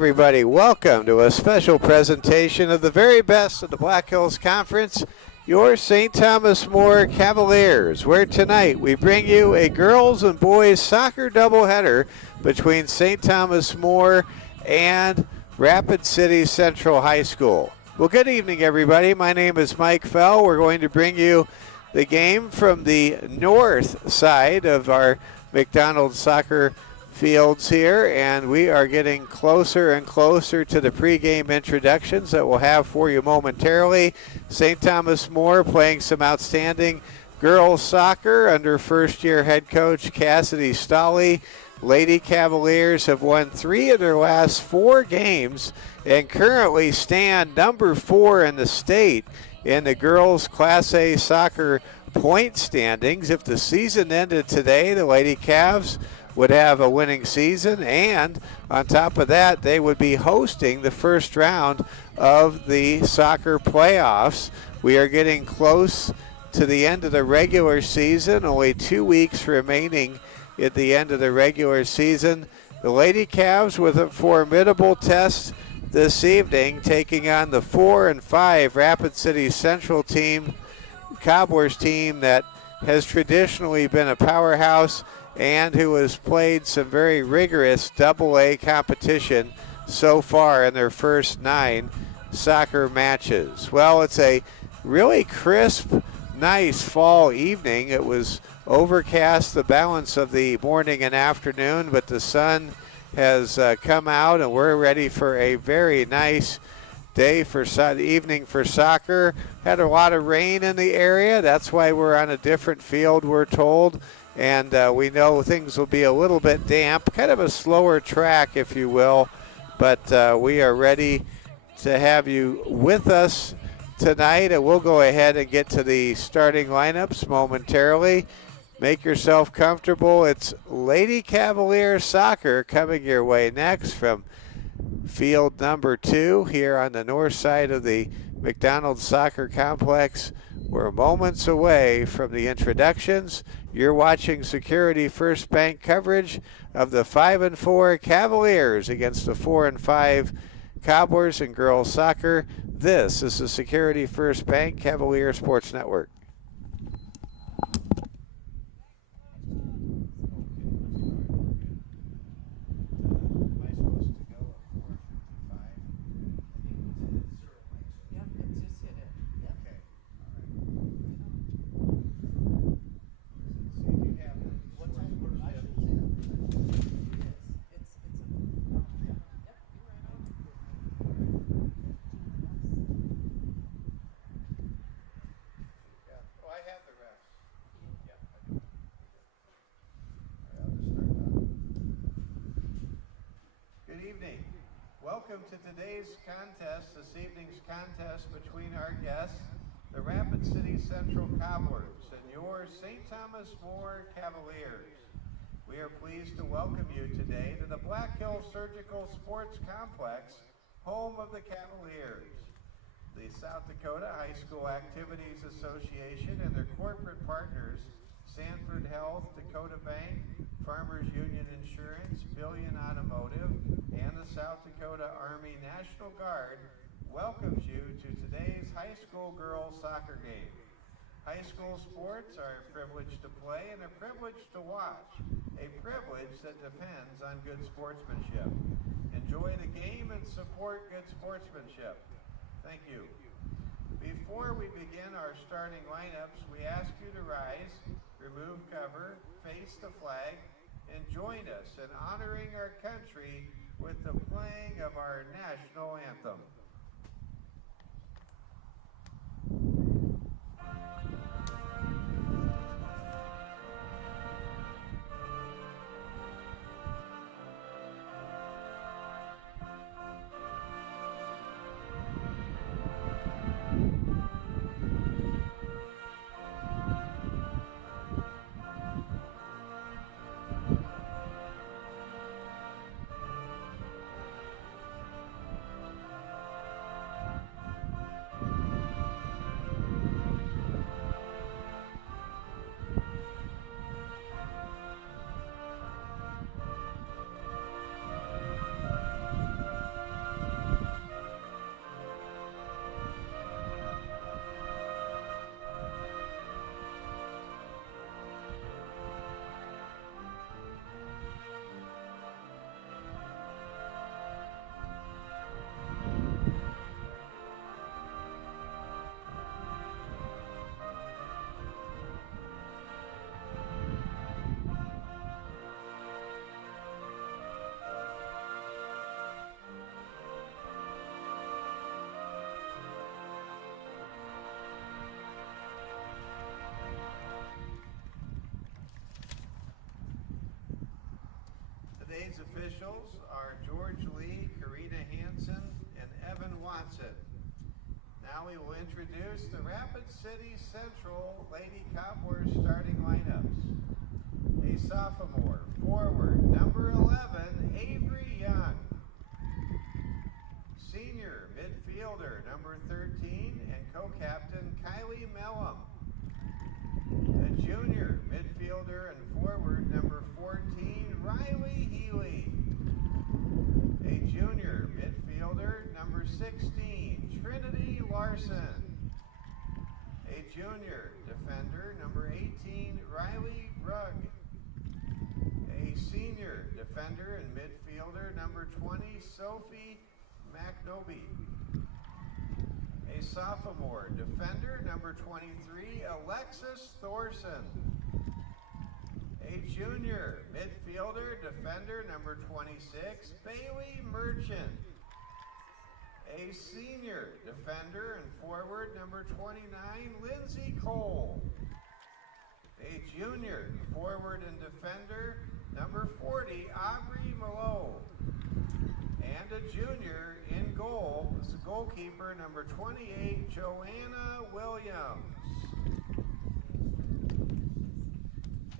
Everybody, welcome to a special presentation of the very best of the Black Hills Conference, your St. Thomas More Cavaliers, where tonight we bring you a girls and boys soccer doubleheader between St. Thomas More and Rapid City Central High School. Well, good evening, everybody. My name is Mike Fell. We're going to bring you the game from the north side of our McDonald's soccer fields here, and we are getting closer and closer to the pregame introductions that we'll have for you momentarily. St. Thomas More playing some outstanding girls soccer under first-year head coach Cassidy Stolley. Lady Cavaliers have won 3 of their last 4 games and currently stand number 4 in the state in the girls Class A soccer point standings. If the season ended today, the Lady Cavs would have a winning season, and on top of that, they would be hosting the first round of the soccer playoffs. We are getting close to the end of the regular season, only 2 weeks remaining at the end of the regular season. The Lady Cavs with a formidable test this evening, taking on the 4 and 5 Rapid City Central team, Cobblers team that has traditionally been a powerhouse and who has played some very rigorous AA competition so far in their first 9 soccer matches. Well, it's a really crisp, nice fall evening. It was overcast the balance of the morning and afternoon, but the sun has come out, and we're ready for a very nice day for evening for soccer. Had a lot of rain in the area. That's why we're on a different field, we're told. And we know things will be a little bit damp, kind of a slower track, if you will. But we are ready to have you with us tonight. And we'll go ahead and get to the starting lineups momentarily. Make yourself comfortable. It's Lady Cavalier Soccer coming your way next from field number 2 here on the north side of the McDonald's Soccer Complex. We're moments away from the introductions. You're watching Security First Bank coverage of the 5 and 4 Cavaliers against the 4 and 5 Cobblers in girls soccer. This is the Security First Bank Cavalier Sports Network. Welcome to today's contest, this evening's contest between our guests, the Rapid City Central Cobblers and your St. Thomas More Cavaliers. We are pleased to welcome you today to the Black Hill Surgical Sports Complex, home of the Cavaliers. The South Dakota High School Activities Association and their corporate partners, Sanford Health, Dakota Bank, Farmers Union Insurance, Billion Automotive, and the South Dakota Army National Guard welcomes you to today's high school girls soccer game. High school sports are a privilege to play and a privilege to watch, a privilege that depends on good sportsmanship. Enjoy the game and support good sportsmanship. Thank you. Before we begin our starting lineups, we ask you to rise, remove cover, face the flag, and join us in honoring our country with the playing of our national anthem. Today's officials are George Lee, Karina Hansen, and Evan Watson. Now we will introduce the Rapid City Central Lady Cobblers starting lineups. A sophomore, forward, number 11, Avery Young. Senior, midfielder, number 13, and co-captain, Kylie Mellum. A junior, midfielder, and forward, number 14, Riley Healy. A junior, midfielder, number 16, Trinity Larson. A junior, defender, number 18, Riley Rugg. A senior, defender and midfielder, number 20, Sophie McNoby. A sophomore, defender, number 23, Alexis Thorson. A junior, midfielder, defender, number 26, Bailey Merchant. A senior, defender and forward, number 29, Lindsay Cole. A junior, forward and defender, number 40, Aubrey Malo. And a junior in goal is the goalkeeper, number 28, Joanna Williams.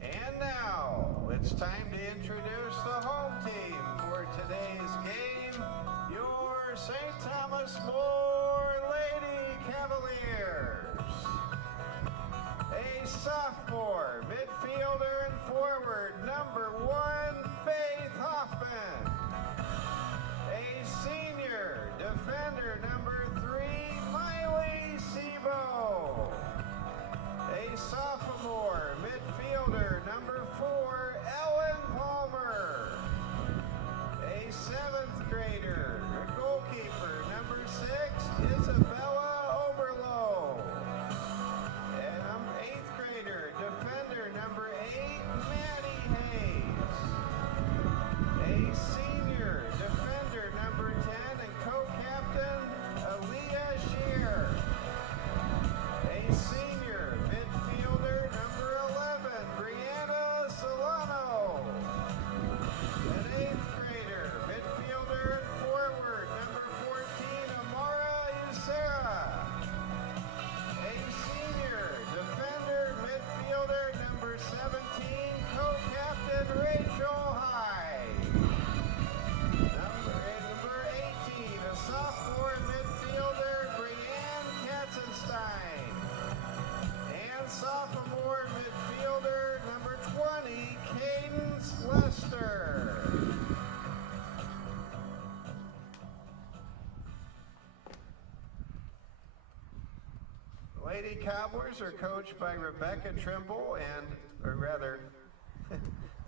And now, it's time to introduce the home team for today's game, your St. Thomas More Lady Cavaliers. A sophomore, midfielder and forward, number 1, Faith Hoffman. A senior, defender, number 3, Miley Sebo. A sophomore, midfielder, number 4, Ellen Palmer. A 7th grader, goalkeeper, number 6, Isabella Oberlo. And 8th grader, defender, number 8, Maddie Hayes. A senior, defender, number 10, and co-captain, Aaliyah Shear. A senior, midfielder, number 11, Brianna Solano. An 8th grader, midfielder and forward, number 14, Amara Usera. A senior, defender, midfielder, number 17, co-captain, Rachel Hyde. Number 18, a sophomore midfielder, Brianne Katzenstein. And sophomore midfielder, number 20, Cadence Lester. The Lady Cobblers are coached by Rebecca Trimble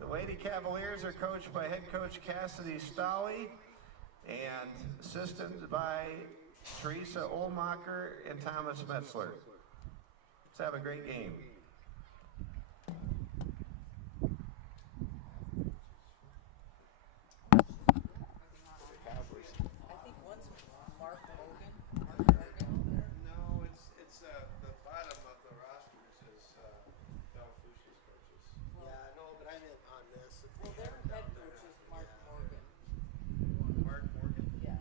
the Lady Cavaliers are coached by head coach Cassidy Stolley and assisted by Teresa Olmacher and Thomas Metzler. Let's have a great game. I think one's Mark Morgan. No, it's the bottom of the rosters is Del Fuchsia's coaches. Yeah, I know, but I meant on this. Well, their head coach is Mark Morgan. Mark Morgan. Yeah.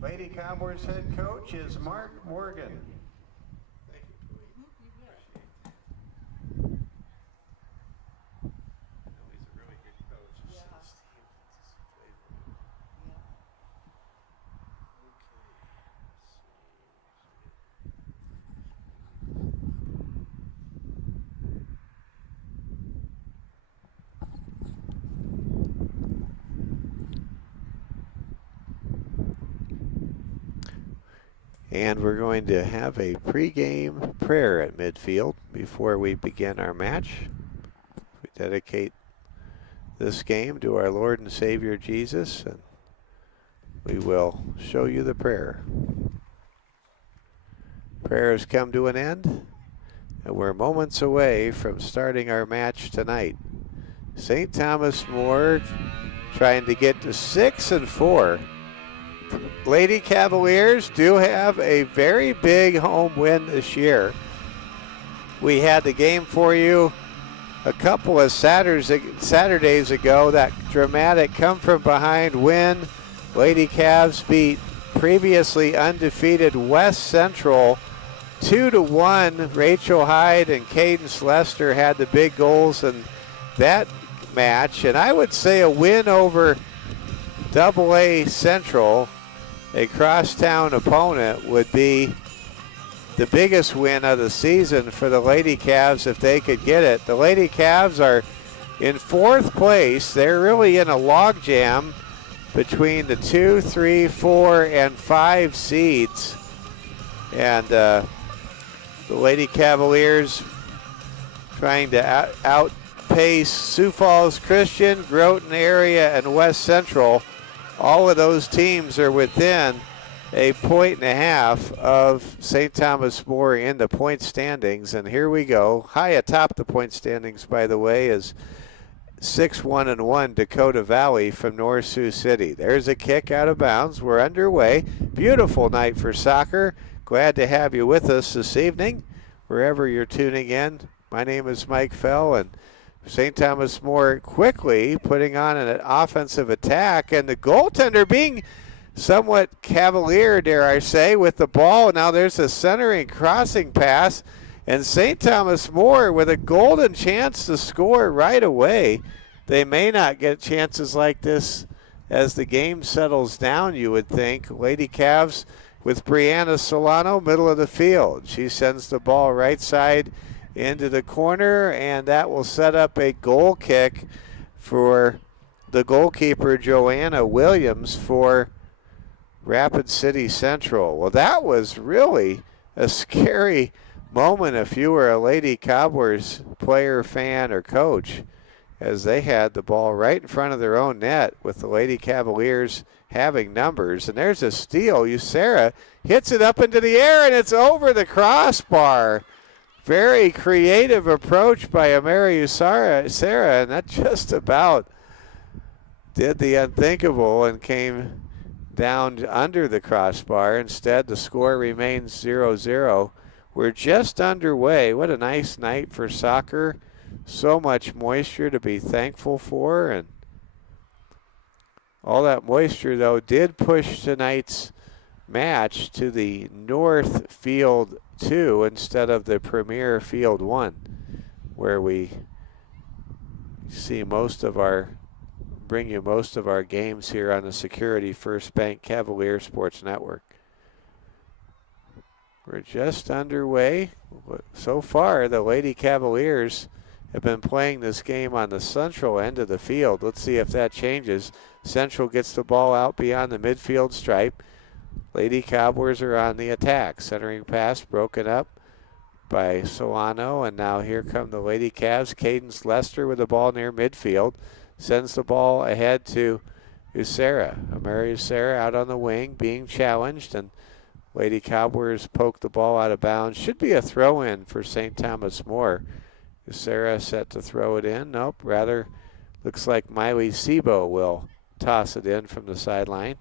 Lady Cobblers head coach is Mark Morgan. Thank you, Khalid. You bet. Appreciate it. I know he's a really good coach. Yeah. Yeah. And we're going to have a pregame prayer at midfield before we begin our match. We dedicate this game to our Lord and Savior Jesus, and we will show you the prayer. Prayer has come to an end, and we're moments away from starting our match tonight. St. Thomas More trying to get to 6-4. Lady Cavaliers do have a very big home win this year. We had the game for you a couple of Saturdays ago, that dramatic come from behind win. Lady Cavs beat previously undefeated West Central 2-1. Rachel Hyde and Cadence Lester had the big goals in that match. And I would say a win over AA Central, a crosstown opponent, would be the biggest win of the season for the Lady Cavs if they could get it. The Lady Cavs are in 4th place. They're really in a logjam between the 2, 3, 4, and 5 seeds. And the Lady Cavaliers trying to outpace Sioux Falls Christian, Groton area, and West Central. All of those teams are within a 1.5 of St. Thomas More in the point standings. And here we go. High atop the point standings, by the way, is 6-1-1 Dakota Valley from North Sioux City. There's a kick out of bounds. We're underway. Beautiful night for soccer. Glad to have you with us this evening, wherever you're tuning in. My name is Mike Fell, and St. Thomas More quickly putting on an offensive attack, and the goaltender being somewhat cavalier, dare I say, with the ball. Now there's a centering crossing pass, and St. Thomas More with a golden chance to score right away. They may not get chances like this as the game settles down, you would think. Lady Cavs with Brianna Solano, middle of the field. She sends the ball right side into the corner, and that will set up a goal kick for the goalkeeper, Joanna Williams, for Rapid City Central. Well, that was really a scary moment if you were a Lady Cobblers player, fan, or coach, as they had the ball right in front of their own net with the Lady Cavaliers having numbers. And there's a steal. Sarah hits it up into the air, and it's over the crossbar. Very creative approach by Amari Sarah, and that just about did the unthinkable and came down under the crossbar. Instead, the score remains 0-0. We're just underway. What a nice night for soccer. So much moisture to be thankful for, and all that moisture, though, did push tonight's match to the North Field 2 instead of the Premier Field 1, where we bring you most of our games here on the Security First Bank Cavalier Sports Network. We're just underway. So far, the Lady Cavaliers have been playing this game on the central end of the field. Let's see if that changes. Central gets the ball out beyond the midfield stripe. Lady Cobblers are on the attack. Centering pass broken up by Solano, and now here come the Lady Cavs. Cadence Lester with the ball near midfield. Sends the ball ahead to Usera. Amari Usera out on the wing being challenged, and Lady Cobblers poke the ball out of bounds. Should be a throw-in for St. Thomas More. Usera set to throw it in. Nope, rather looks like Miley Sebo will toss it in from the sideline.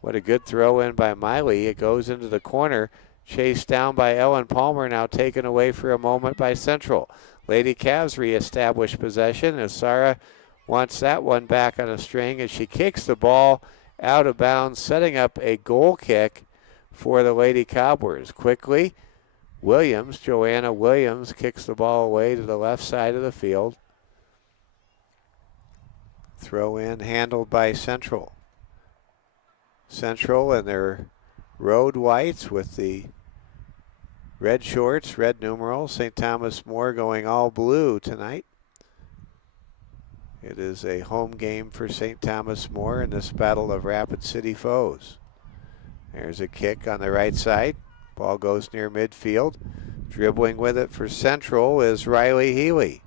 What a good throw in by Miley. It goes into the corner. Chased down by Ellen Palmer, now taken away for a moment by Central. Lady Cavs reestablish possession. Usera wants that one back on a string as she kicks the ball out of bounds, setting up a goal kick for the Lady Cobblers. Quickly, Joanna Williams kicks the ball away to the left side of the field. Throw in handled by Central. Central in their road whites with the red shorts, red numerals. St. Thomas More going all blue tonight. It is a home game for St. Thomas More in this battle of Rapid City foes. There's a kick on the right side. Ball goes near midfield. Dribbling with it for Central is Riley Healy.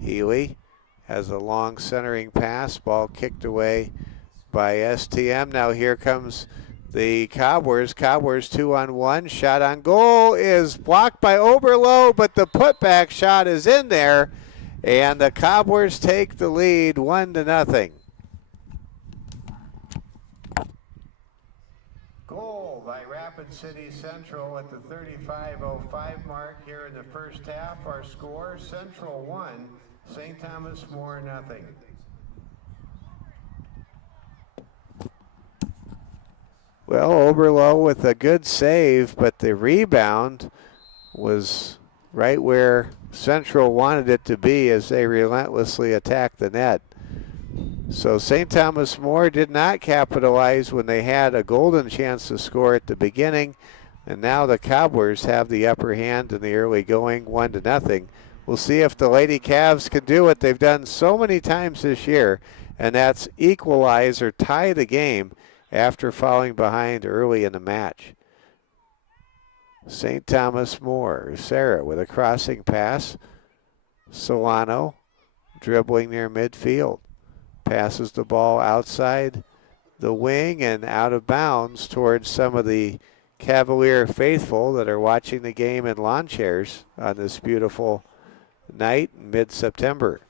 Healy has a long centering pass. Ball kicked away by STM. Now here comes the Cobblers. Cobblers 2-on-1. Shot on goal is blocked by Oberlo, but the putback shot is in there, and the Cobblers take the lead 1-0. Goal by Rapid City Central at the 35:05 mark here in the first half. Our score, Central 1, St. Thomas More, nothing. Well, Oberlo with a good save, but the rebound was right where Central wanted it to be as they relentlessly attacked the net. So St. Thomas More did not capitalize when they had a golden chance to score at the beginning, and now the Cobblers have the upper hand in the early going, 1-0. We'll see if the Lady Cavs can do what they've done so many times this year, and that's equalize or tie the game after falling behind early in the match. St. Thomas More, Sarah with a crossing pass. Solano dribbling near midfield. Passes the ball outside the wing and out of bounds towards some of the Cavalier faithful that are watching the game in lawn chairs on this beautiful night in mid-September.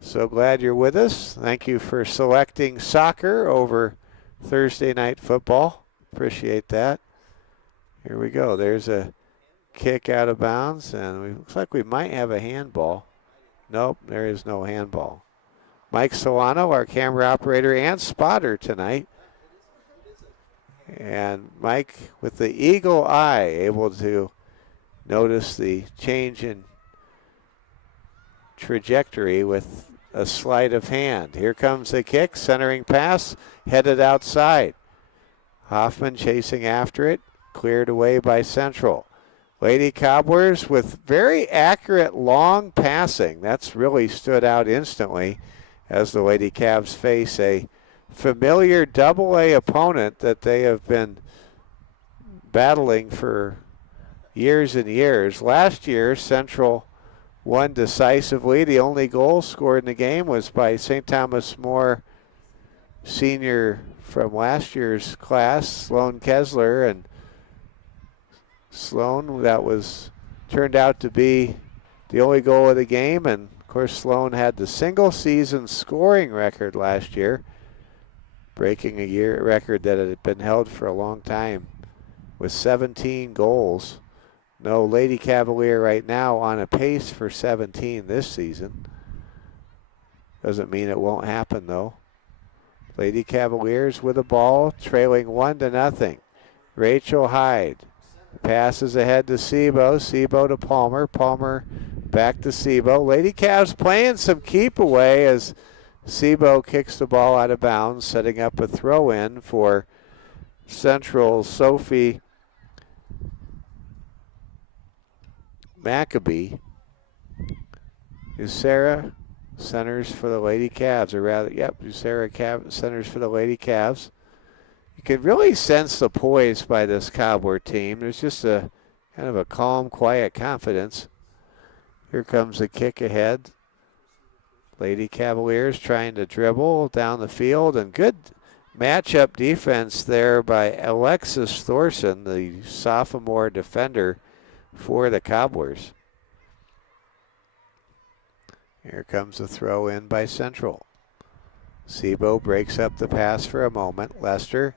So glad you're with us. Thank you for selecting soccer over Thursday night football. Appreciate that. Here we go. There's a kick out of bounds, and it looks like we might have a handball. Nope, there is no handball. Mike Solano, our camera operator and spotter tonight. And Mike, with the eagle eye, able to notice the change in trajectory with a sleight of hand. Here comes the kick, centering pass, headed outside. Hoffman chasing after it, cleared away by Central. Lady Cobblers with very accurate long passing. That's really stood out instantly as the Lady Cavs face a familiar double-A opponent that they have been battling for years and years. Last year, Central won decisively. The only goal scored in the game was by St. Thomas More senior from last year's class, Sloan Kessler, and Sloan, that was turned out to be the only goal of the game. And of course, Sloan had the single season scoring record last year, breaking a year record that had been held for a long time with 17 goals. No Lady Cavalier right now on a pace for 17 this season. Doesn't mean it won't happen though. Lady Cavaliers with the ball, trailing 1-0. Rachel Hyde passes ahead to Sebo. Sebo to Palmer. Palmer back to Sebo. Lady Cavs playing some keep away as Sebo kicks the ball out of bounds, setting up a throw-in for Central Sophie Maccabee. Sarah centers for the Lady Cavs, or rather, yep, Sarah centers for the Lady Cavs. You can really sense the poise by this Cobbler team. There's just a kind of a calm, quiet confidence. Here comes the kick ahead. Lady Cavaliers trying to dribble down the field, and good matchup defense there by Alexis Thorson, the sophomore defender for the Cobblers. Here comes the throw in by Central. Sebo breaks up the pass for a moment. Lester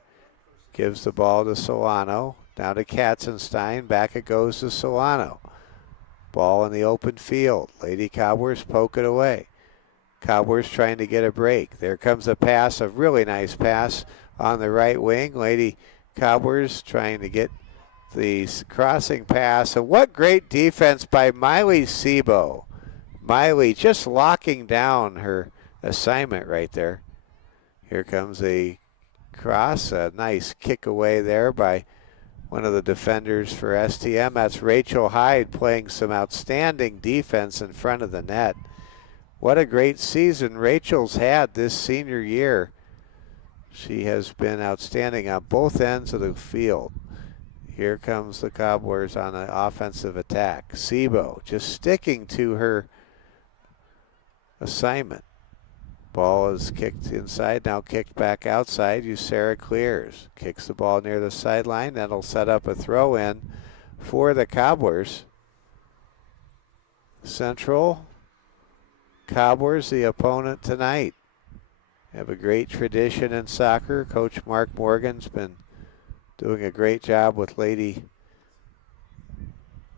gives the ball to Solano. Now to Katzenstein. Back it goes to Solano. Ball in the open field. Lady Cobblers poke it away. Cobblers trying to get a break. There comes a pass, a really nice pass on the right wing. Lady Cobblers trying to get the crossing pass. And what great defense by Miley Sebo. Miley just locking down her assignment right there. Here comes a cross, a nice kick away there by one of the defenders for STM. That's Rachel Hyde playing some outstanding defense in front of the net. What a great season Rachel's had this senior year. She has been outstanding on both ends of the field. Here comes the Cobblers on an offensive attack. Sebo just sticking to her assignment. Ball is kicked inside, now kicked back outside. Sarah clears. Kicks the ball near the sideline. That'll set up a throw in for the Cobblers. Central Cobblers, the opponent tonight. Have a great tradition in soccer. Coach Mark Morgan's been doing a great job with Lady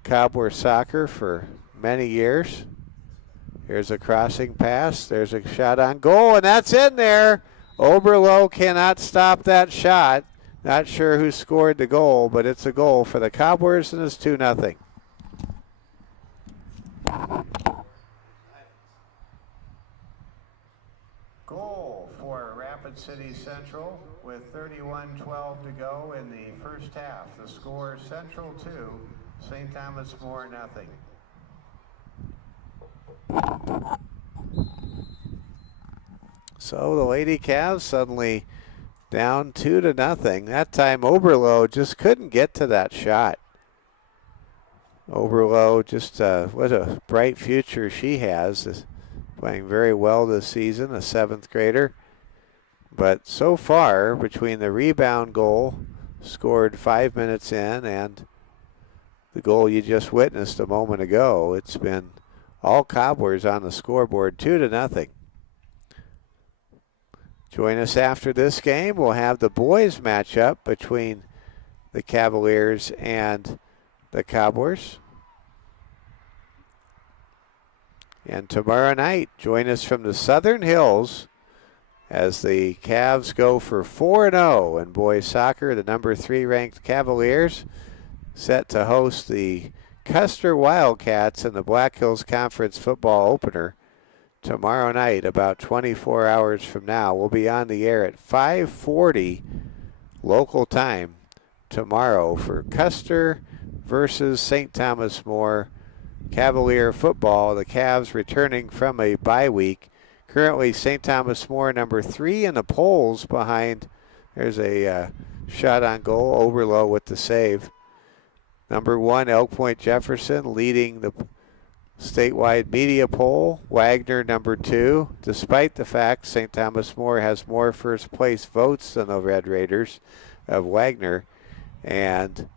Cobbler soccer for many years. Here's a crossing pass. There's a shot on goal, and that's in there. Oberlo cannot stop that shot. Not sure who scored the goal, but it's a goal for the Cobblers, and it's 2-0. Goal for Rapid City Central with 31:12 to go in the first half. The score, Central 2, St. Thomas More 0. So the Lady Cavs suddenly down 2-0. That time Oberlo just couldn't get to that shot. Oberlo, just what a bright future she has. Is playing very well this season, a 7th grader. But so far, between the rebound goal scored 5 minutes in and the goal you just witnessed a moment ago, it's been all Cobblers on the scoreboard, 2-0. Join us after this game. We'll have the boys matchup between the Cavaliers and the Cobblers. And tomorrow night, join us from the Southern Hills as the Cavs go for 4-0 in boys soccer. The number 3 ranked Cavaliers set to host the Custer Wildcats in the Black Hills Conference football opener tomorrow night, about 24 hours from now. We'll be on the air at 5:40 local time tomorrow for Custer versus St. Thomas More Cavalier football. The Cavs returning from a bye week. Currently St. Thomas More number 3 in the polls behind. There's a shot on goal. Oberlo with the save. Number 1, Elk Point Jefferson leading the statewide media poll. Wagner number 2, despite the fact St. Thomas More has more first place votes than the Red Raiders of Wagner. And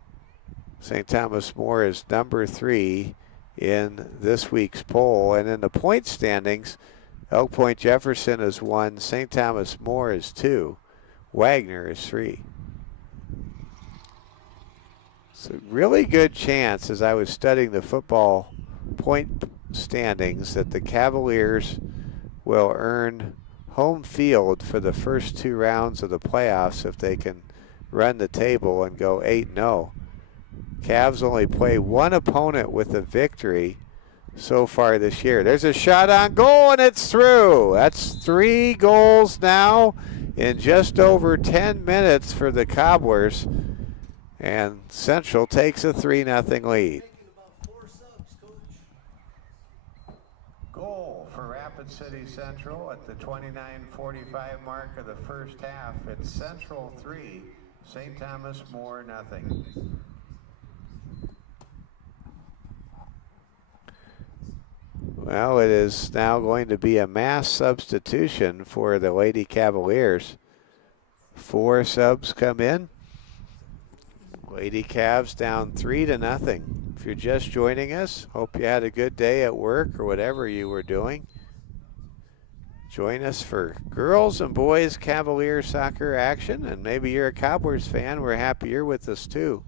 St. Thomas More is number 3 in this week's poll. And in the point standings, Elk Point Jefferson is 1, St. Thomas More is 2, Wagner is 3. It's a really good chance, as I was studying the football point standings, that the Cavaliers will earn home field for the first 2 rounds of the playoffs if they can run the table and go 8-0. Cavs only play 1 opponent with a victory so far this year. There's a shot on goal, and it's through. That's 3 goals now in just over 10 minutes for the Cobblers, and Central takes a 3-0 lead. Goal for Rapid City Central at the 29:45 mark of the first half. It's Central 3, St. Thomas More 0. Well, it is now going to be a mass substitution for the Lady Cavaliers. 4 subs come in. Lady Cavs down 3-0. If you're just joining us, hope you had a good day at work or whatever you were doing. Join us for girls and boys Cavalier soccer action, and maybe you're a Cobblers fan. We're happy you're with us too.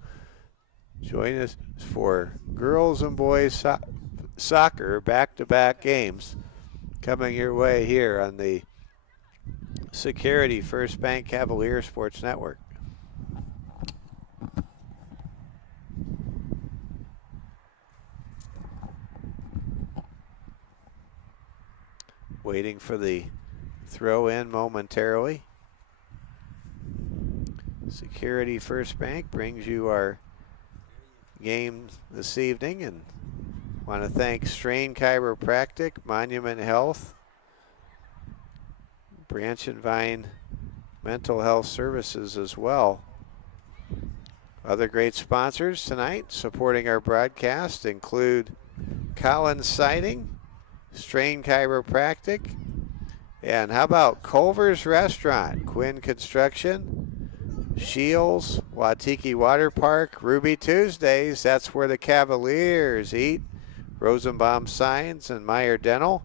Join us for girls and boys soccer back-to-back games coming your way here on the Security First Bank Cavalier Sports Network. Waiting for the throw in momentarily. Security First Bank brings you our game this evening, and want to thank Strain Chiropractic, Monument Health, Branch and Vine Mental Health Services as well. Other great sponsors tonight supporting our broadcast include Collins Siding, Strain Chiropractic, and how about Culver's Restaurant, Quinn Construction, Shields, Watiki Water Park, Ruby Tuesdays, that's where the Cavaliers eat, Rosenbaum Signs, and Meyer Dental.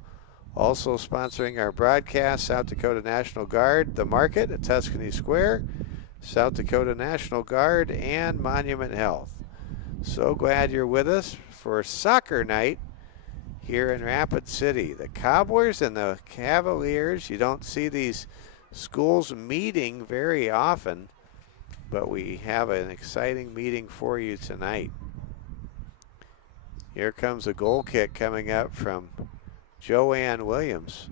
Also sponsoring our broadcast, South Dakota National Guard, The Market at Tuscany Square, South Dakota National Guard, and Monument Health. So glad you're with us for soccer night here in Rapid City. The Cobblers and the Cavaliers, you don't see these schools meeting very often, but we have an exciting meeting for you tonight. Here comes a goal kick coming up from Joanne Williams.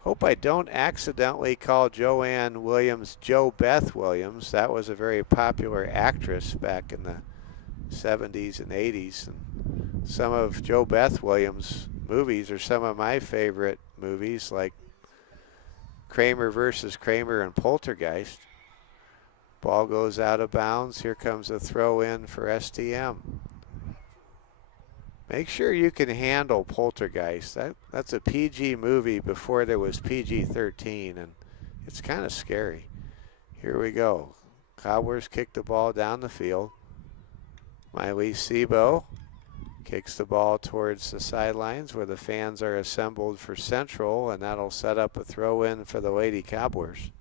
Hope I don't accidentally call Joanne Williams Jo Beth Williams. That was a very popular actress back in the 70s and 80s. And some of Jo Beth Williams' movies are some of my favorite movies, like Kramer versus Kramer and Poltergeist. Ball goes out of bounds. Here comes a throw in for STM. Make sure you can handle Poltergeist. That's a PG movie before there was PG-13, and it's kind of scary. Here we go. Cobblers kick the ball down the field. Miley Sebo kicks the ball towards the sidelines where the fans are assembled for Central, and that'll set up a throw-in for the Lady Cobblers.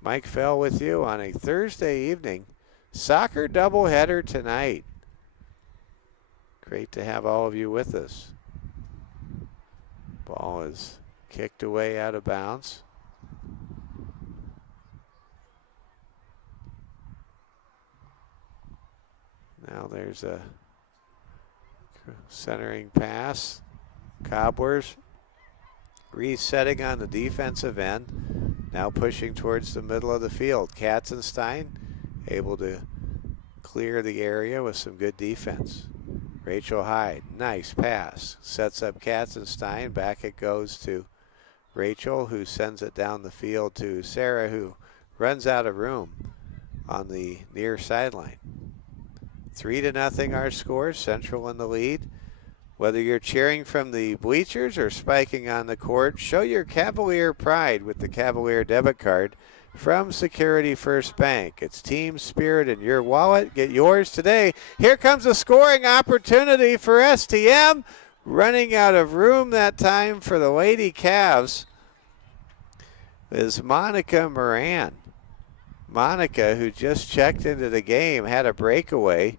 Mike Fell with you on a Thursday evening soccer doubleheader tonight. Great to have all of you with us. Ball is kicked away out of bounds. Now there's a centering pass. Cobblers resetting on the defensive end. Now pushing towards the middle of the field. Katzenstein able to clear the area with some good defense. Rachel Hyde, nice pass. Sets up Katzenstein. Back it goes to Rachel, who sends it down the field to Sarah, who runs out of room on the near sideline. 3-0 our score. Central in the lead. Whether you're cheering from the bleachers or spiking on the court, show your Cavalier pride with the Cavalier debit card from Security First Bank. It's team spirit in your wallet. Get yours today. Here comes a scoring opportunity for STM. Running out of room that time for the Lady Cavs is Monica Moran. Monica, who just checked into the game, had a breakaway,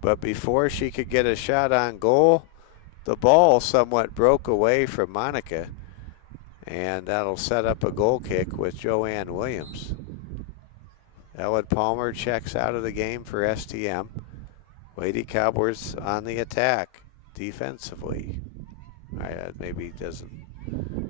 but before she could get a shot on goal, the ball somewhat broke away from Monica, and that'll set up a goal kick with Joanne Williams. Ellen Palmer checks out of the game for STM. Lady Cobblers on the attack defensively. Maybe doesn't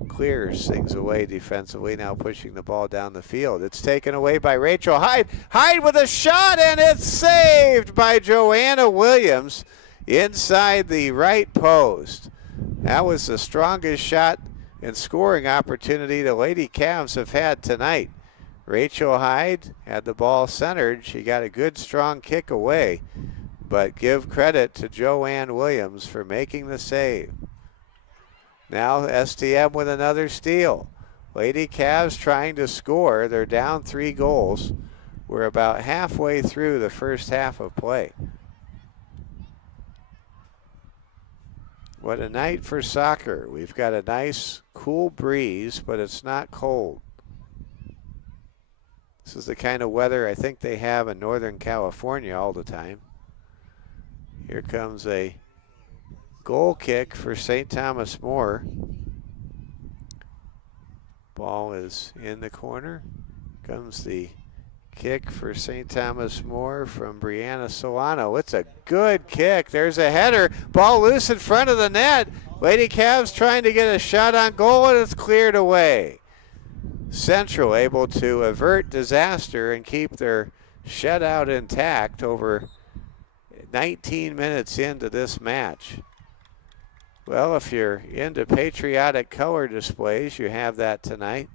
clears things away defensively, now pushing the ball down the field. It's taken away by Rachel Hyde. Hyde with a shot, and it's saved by Joanna Williams inside the right post. That was the strongest shot and scoring opportunity the Lady Cavs have had tonight. Rachel Hyde had the ball centered. She got a good strong kick away, but give credit to Joanne Williams for making the save. Now STM with another steal. Lady Cavs trying to score. They're down 3 goals. We're about halfway through the first half of play. What a night for soccer. We've got a nice cool breeze, but it's not cold. This is the kind of weather I think they have in Northern California all the time. Here comes a goal kick for St. Thomas More. Ball is in the corner. Comes the kick for St. Thomas More from Brianna Solano. It's a good kick. There's a header. Ball loose in front of the net. Lady Cavs trying to get a shot on goal, and it's cleared away. Central able to avert disaster and keep their shutout intact over 19 minutes into this match. Well, if you're into patriotic color displays, you have that tonight.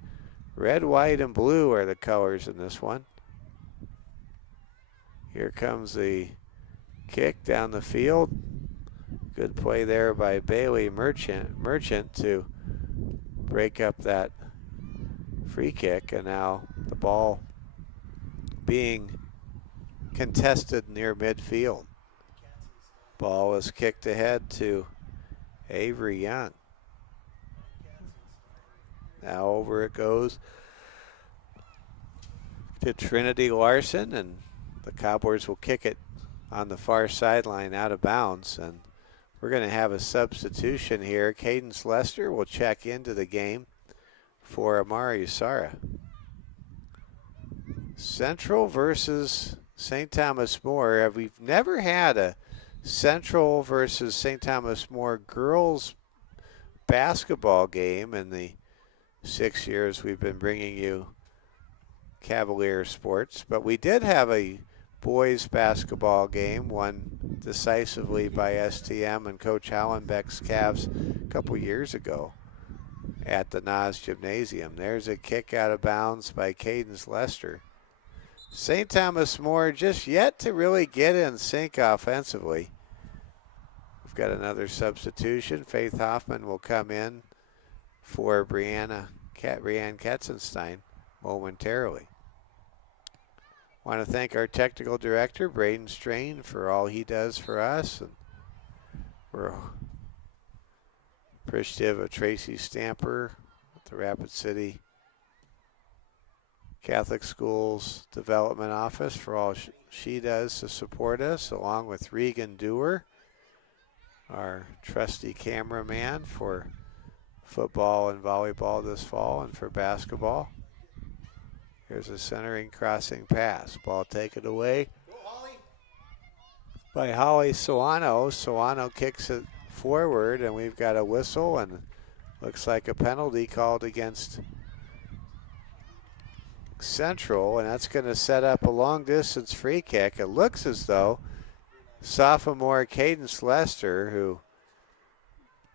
Red, white, and blue are the colors in this one. Here comes the kick down the field. Good play there by Bailey Merchant to break up that free kick, and now the ball being contested near midfield. Ball is kicked ahead to Avery Young. Now over it goes to Trinity Larson, and the Cobblers will kick it on the far sideline out of bounds. And we're going to have a substitution here. Cadence Lester will check into the game for Amari Usara. Central versus St. Thomas More. We've never had a Central versus St. Thomas More girls basketball game in the 6 years we've been bringing you Cavalier sports, but we did have a boys basketball game won decisively by STM and Coach Hollenbeck's Cavs a couple years ago at the Nas Gymnasium. There's a kick out of bounds by Cadence Lester. St. Thomas More just yet to really get in sync offensively. We've got another substitution. Faith Hoffman will come in for Brianne Katzenstein momentarily. Want to thank our technical director, Braden Strain, for all he does for us. And we're appreciative of Tracy Stamper at the Rapid City Catholic Schools Development Office for all she does to support us, along with Regan Dewar, our trusty cameraman for football and volleyball this fall and for basketball. Here's a centering crossing pass. Ball taken away by Holly Soano. Soano kicks it forward, and we've got a whistle, and looks like a penalty called against Central, and that's going to set up a long distance free kick. It looks as though sophomore Cadence Lester,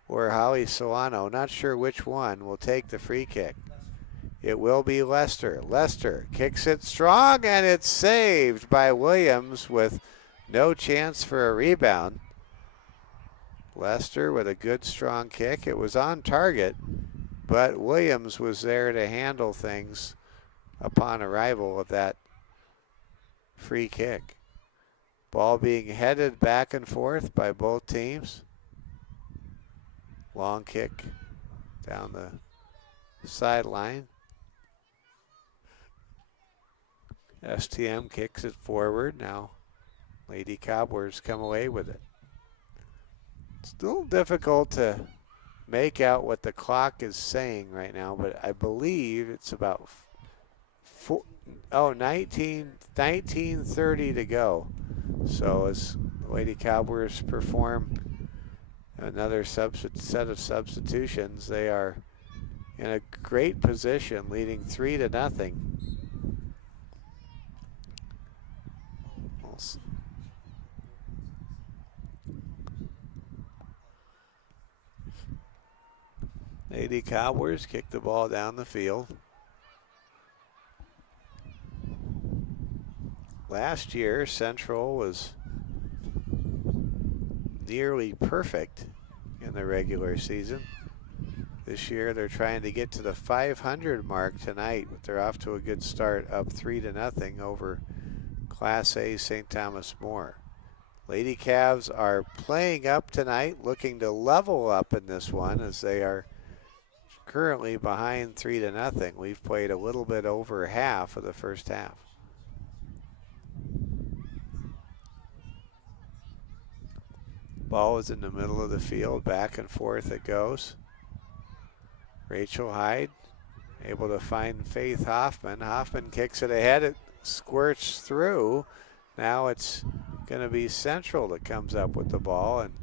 or Holly Solano, not sure which one, will take the free kick. It will be Lester. Lester kicks it strong, and it's saved by Williams with no chance for a rebound. Lester with a good strong kick. It was on target, but Williams was there to handle things upon arrival of that free kick. Ball being headed back and forth by both teams. Long kick down the sideline. STM kicks it forward. Now Lady Cobblers come away with it. It's a little difficult to make out what the clock is saying right now, but I believe it's about 19:30 to go. So as the Lady Cobblers perform another set of substitutions, they are in a great position, leading 3-0. Lady Cobblers kick the ball down the field. Last year, Central was nearly perfect in the regular season. This year, they're trying to get to the 500 mark tonight, but they're off to a good start, up 3-0 over Class A St. Thomas More. Lady Cavs are playing up tonight, looking to level up in this one as they are currently behind 3-0. We've played a little bit over half of the first half. Ball is in the middle of the field, back and forth it goes. Rachel Hyde able to find Faith Hoffman. Hoffman kicks it ahead, it squirts through. Now it's going to be Central that comes up with the ball and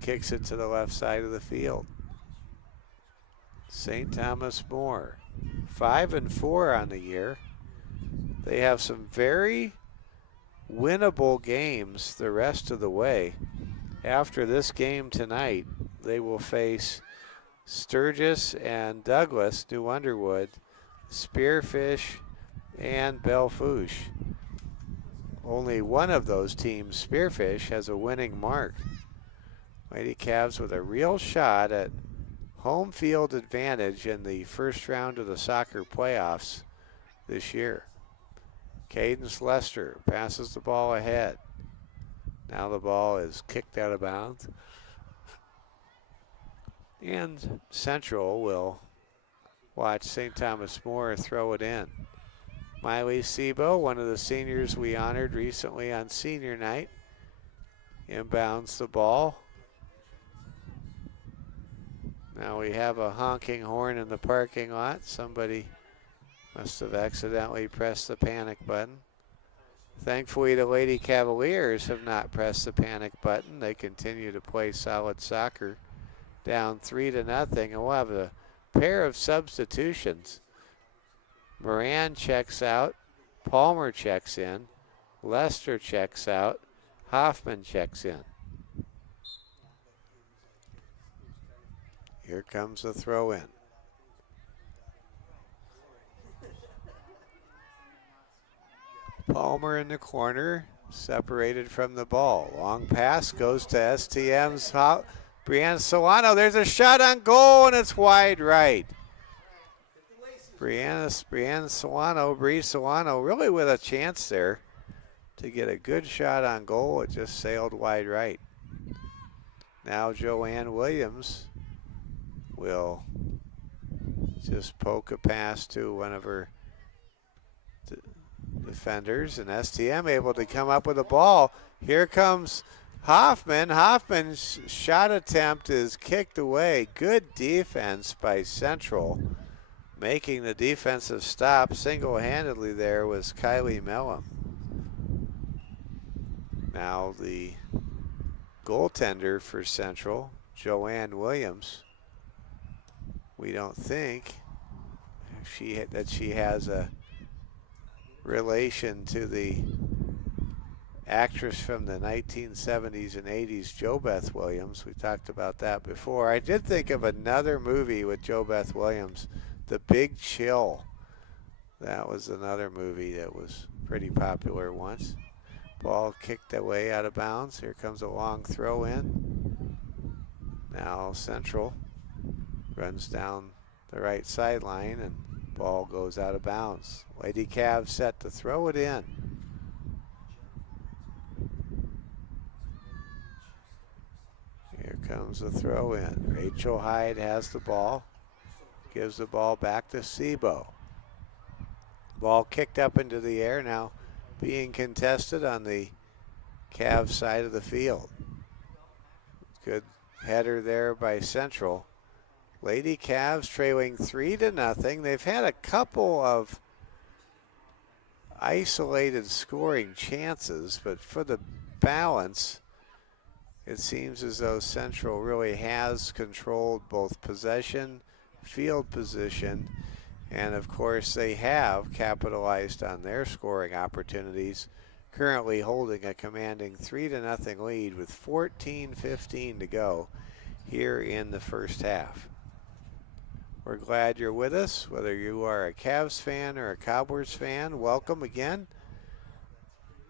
kicks it to the left side of the field. St. Thomas More, 5-4 on the year. They have some very winnable games the rest of the way. After this game tonight, they will face Sturgis and Douglas, New Underwood, Spearfish, and Belle-Fourche. Only one of those teams, Spearfish, has a winning mark. Lady Cavs with a real shot at home field advantage in the first round of the soccer playoffs this year. Cadence Lester passes the ball ahead. Now the ball is kicked out of bounds. And Central will watch St. Thomas More throw it in. Miley Sebo, one of the seniors we honored recently on senior night, inbounds the ball. Now we have a honking horn in the parking lot. Somebody must have accidentally pressed the panic button. Thankfully, the Lady Cavaliers have not pressed the panic button. They continue to play solid soccer. Down 3-0, and we'll have a pair of substitutions. Moran checks out, Palmer checks in, Lester checks out, Hoffman checks in. Here comes the throw in. Palmer in the corner, separated from the ball. Long pass goes to STM's Brianna Solano. There's a shot on goal, and it's wide right. Brianna Solano, Bree Solano, really with a chance there to get a good shot on goal. It just sailed wide right. Now Joanne Williams will just poke a pass to one of her defenders, and STM able to come up with a ball. Here comes Hoffman. Hoffman's shot attempt is kicked away. Good defense by Central. Making the defensive stop single-handedly there was Kylie Mellon. Now the goaltender for Central, Joanne Williams. We don't think that she has a relation to the actress from the 1970s and 80s, JoBeth Williams. We talked about that before. I did think of another movie with JoBeth Williams, The Big Chill. That was another movie that was pretty popular once. Ball kicked away out of bounds. Here comes a long throw in. Now Central runs down the right sideline, and ball goes out of bounds. Lady Cavs set to throw it in. Here comes the throw in. Rachel Hyde has the ball. Gives the ball back to Sebo. Ball kicked up into the air, now being contested on the Cavs side of the field. Good header there by Central. Lady Cavs trailing 3-0. They've had a couple of isolated scoring chances, but for the balance, it seems as though Central really has controlled both possession, field position, and of course they have capitalized on their scoring opportunities, currently holding a commanding 3-0 lead with 14:15 to go here in the first half. We're glad you're with us, whether you are a Cavs fan or a Cobblers fan. Welcome again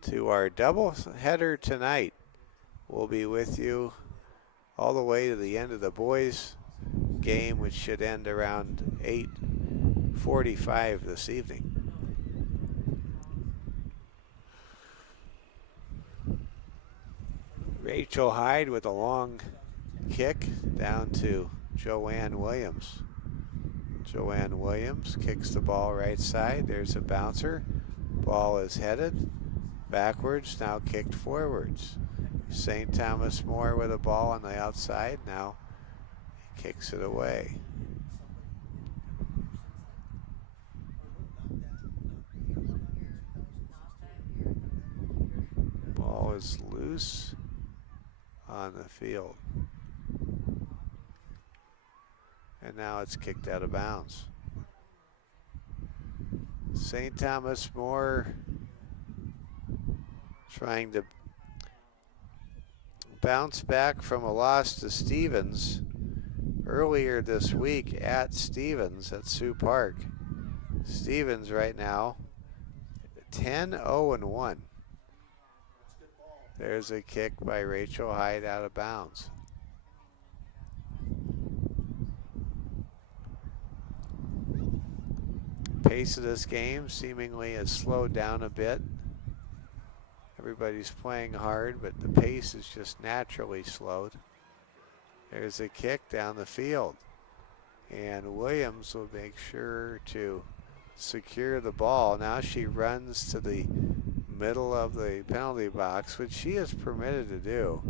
to our double header tonight. We'll be with you all the way to the end of the boys game, which should end around 8:45 this evening. Rachel Hyde with a long kick down to Joanne Williams. Joanne Williams kicks the ball right side. There's a bouncer. Ball is headed backwards, now kicked forwards. St. Thomas More with a ball on the outside. Now he kicks it away. Ball is loose on the field. And now it's kicked out of bounds. St. Thomas More trying to bounce back from a loss to Stevens earlier this week at Stevens at Sioux Park. Stevens right now 10-0-1. There's a kick by Rachel Hyde out of bounds. Pace of this game seemingly has slowed down a bit. Everybody's playing hard, but the pace is just naturally slowed. There's a kick down the field, and Williams will make sure to secure the ball. Now she runs to the middle of the penalty box, which she is permitted to do.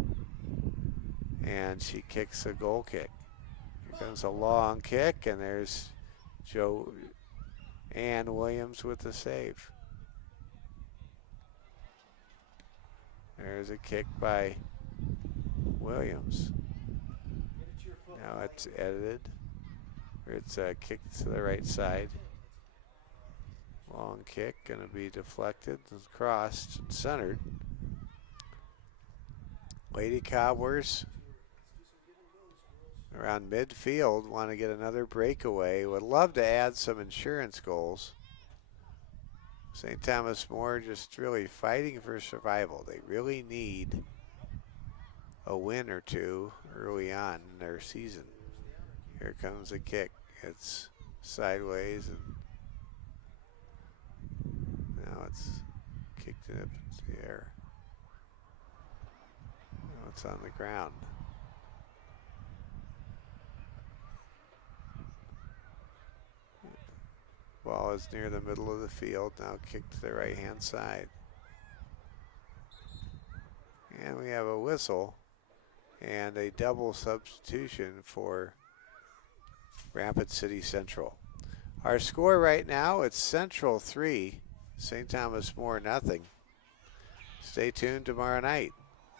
And she kicks a goal kick. Here comes a long kick, and there's Ann Williams with the save. There's a kick by Williams. Now it's edited. It's kicked to the right side. Long kick, going to be deflected, crossed, and centered. Lady Cobblers around midfield want to get another breakaway. Would love to add some insurance goals. St. Thomas More just really fighting for survival. They really need a win or two early on in their season. Here comes a kick. It's sideways, and now it's kicked up into the air. Now it's on the ground. Ball is near the middle of the field, now kicked to the right-hand side. And we have a whistle and a double substitution for Rapid City Central. Our score right now, it's Central 3, St. Thomas More nothing. Stay tuned tomorrow night.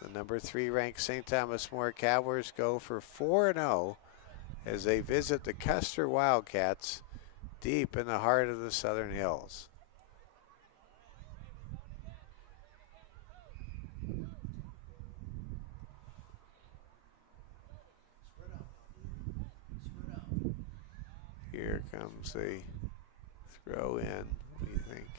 The number 3 ranked St. Thomas More Cavaliers go for 4-0 as they visit the Custer Wildcats deep in the heart of the Southern Hills. Here comes a throw in, we think.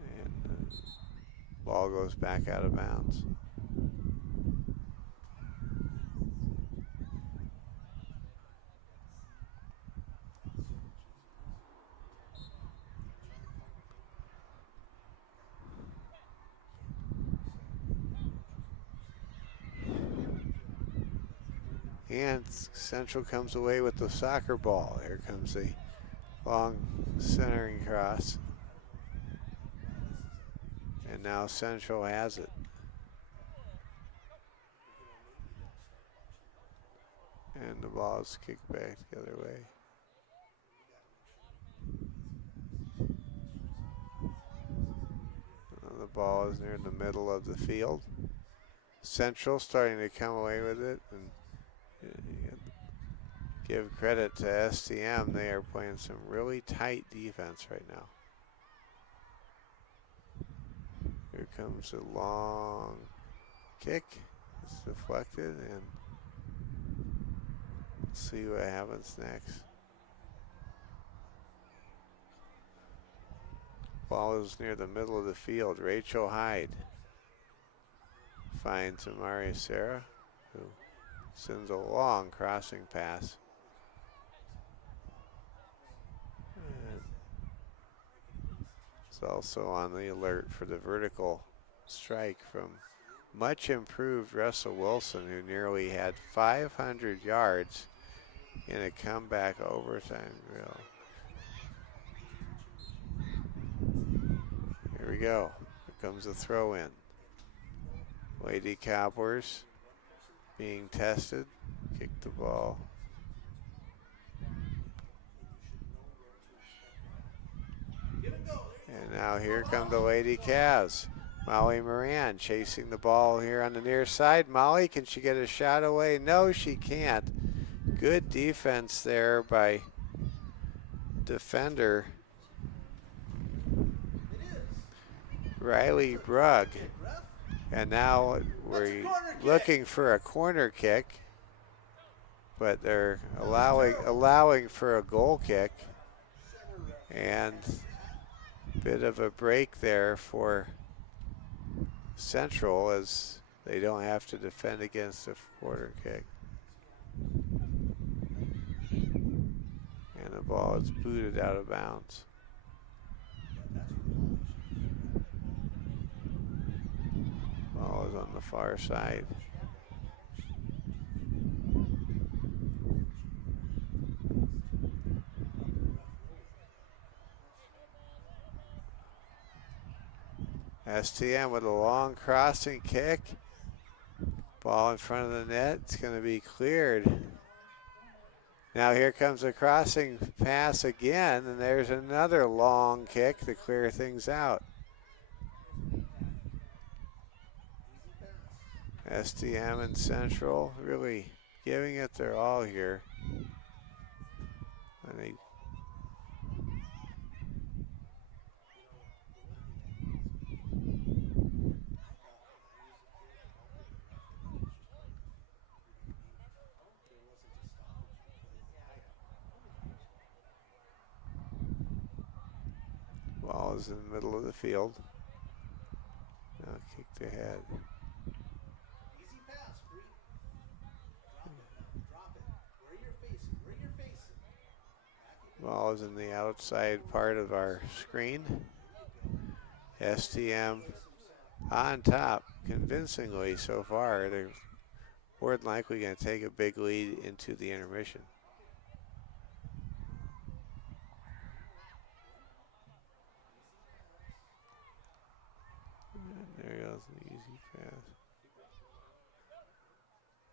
And the ball goes back out of bounds. And Central comes away with the soccer ball. Here comes the long centering cross. And now Central has it. And the ball is kicked back the other way. The ball is near the middle of the field. Central starting to come away with it, and give credit to STM. They are playing some really tight defense right now. Here comes a long kick. It's deflected, and let's see what happens next. Ball is near the middle of the field. Rachel Hyde finds Amari Sarah, who sends a long crossing pass. And it's also on the alert for the vertical strike from much improved Russell Wilson, who nearly had 500 yards in a comeback overtime drill. Here we go. Here comes a throw in. Lady Cobblers being tested. Kick the ball. And now here come the Lady Cavs. Molly Moran chasing the ball here on the near side. Molly, can she get a shot away? No, she can't. Good defense there by defender Riley Brugg. And now we're looking for a corner kick, but they're allowing for a goal kick. And a bit of a break there for Central, as they don't have to defend against a corner kick. And the ball is booted out of bounds. Ball is on the far side. STM with a long crossing kick. Ball in front of the net. It's going to be cleared. Now here comes a crossing pass again, and there's another long kick to clear things out. STM and Central really giving it their all here. And they ball is in the middle of the field. Now kicked ahead. Easy pass, Bree. Drop it. Where you're facing. Where you're facing. Ball is in the outside part of our screen. STM on top convincingly so far. They're more than likely going to take a big lead into the intermission. And there goes an easy pass.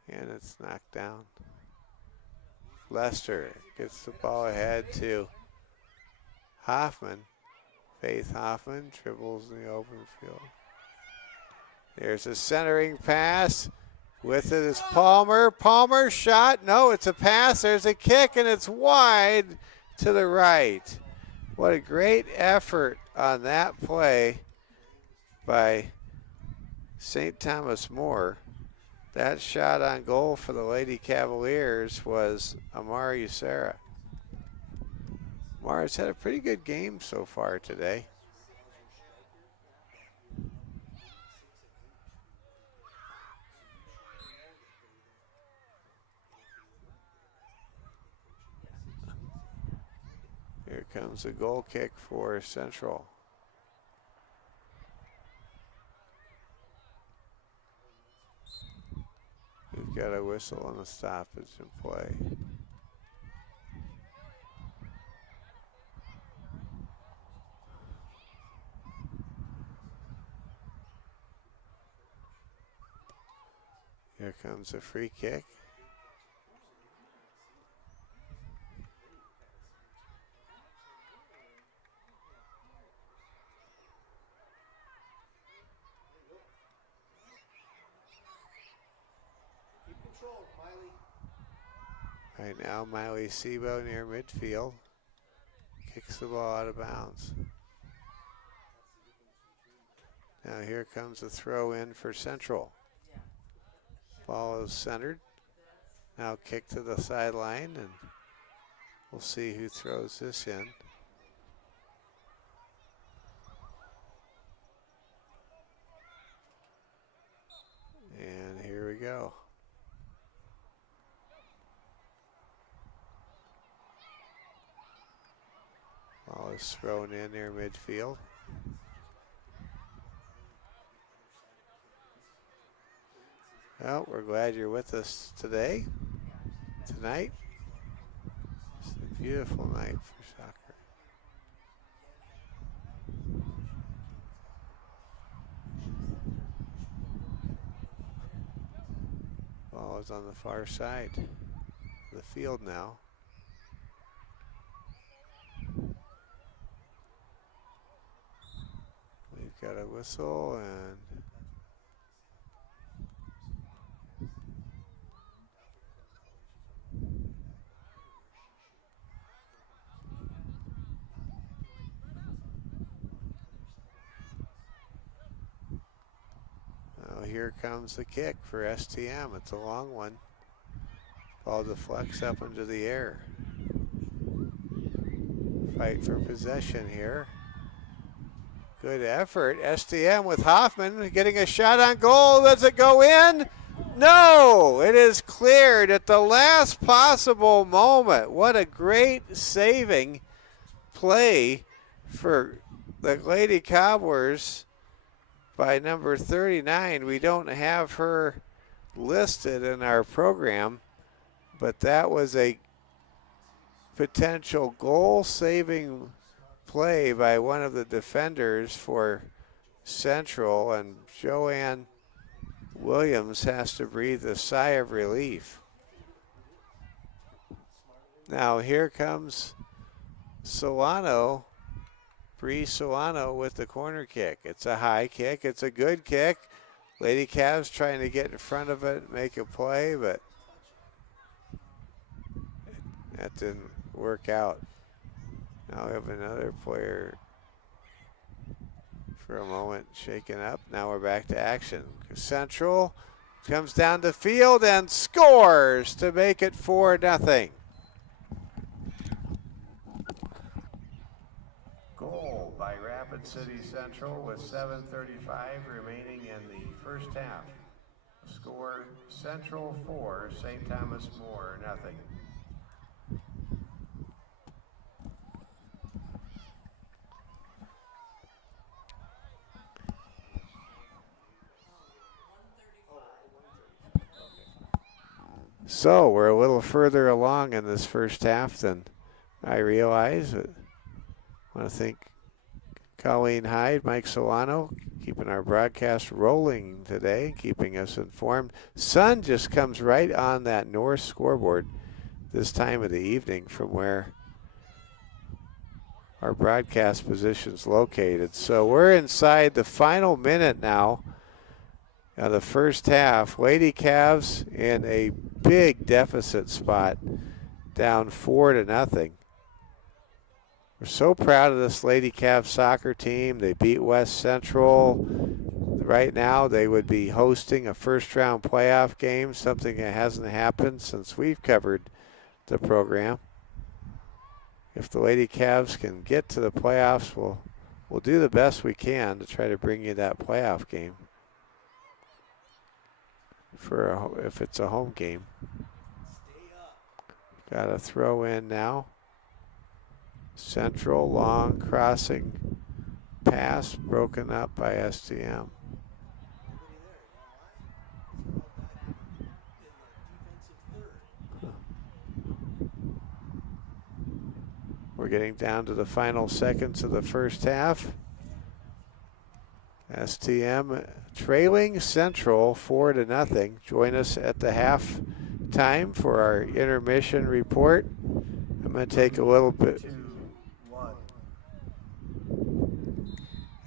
And it's knocked down. Lester gets the ball ahead to Hoffman. Faith Hoffman dribbles in the open field. There's a centering pass. With it is Palmer. Palmer shot. No, it's a pass. There's a kick, and it's wide to the right. What a great effort on that play by St. Thomas More. That shot on goal for the Lady Cavaliers was Amara Usera. Amara's had a pretty good game so far today. Here comes a goal kick for Central. We've got a whistle and a stoppage in play. Here comes a free kick. Right now, Miley Sebo near midfield. Kicks the ball out of bounds. Now here comes a throw in for Central. Ball is centered. Now kick to the sideline, and we'll see who throws this in. And here we go. Ball is thrown in near midfield. Well, we're glad you're with us today, tonight. It's a beautiful night for soccer. Ball is on the far side of the field now. We've got a whistle and here comes the kick for STM. It's a long one. Ball deflects up into the air. Fight for possession here. Good effort. STM with Hoffman getting a shot on goal. Does it go in? No, it is cleared at the last possible moment. What a great saving play for the Lady Cobblers by number 39. We don't have her listed in our program, but that was a potential goal-saving play by one of the defenders for Central, and Joanne Williams has to breathe a sigh of relief. Now here comes Solano, Bree Solano with the corner kick. It's a high kick. It's a good kick. Lady Cavs trying to get in front of it, make a play, but that didn't work out. Now we have another player for a moment shaken up. Now we're back to action. Central comes down the field and scores to make it 4-0. Goal by Rapid City Central with 7:35 remaining in the first half. Score Central 4, St. Thomas More 0. So we're a little further along in this first half than I realized. I want to thank Colleen Hyde, Mike Solano, keeping our broadcast rolling today, keeping us informed. Sun just comes right on that north scoreboard this time of the evening from where our broadcast position's located. So we're inside the final minute now of the first half. Lady Cavs in a big deficit spot, down 4-0. We're so proud of this Lady Cavs soccer team. They beat West Central. Right now they would be hosting a first-round playoff game, something that hasn't happened since we've covered the program. If the Lady Cavs can get to the playoffs, we'll do the best we can to try to bring you that playoff game if it's a home game. Got a throw in now. Central, long crossing pass, broken up by STM. We're getting down to the final seconds of the first half. STM trailing Central 4-0. Join us at the half time for our intermission report. I'm going to take a little bit. 2, 1.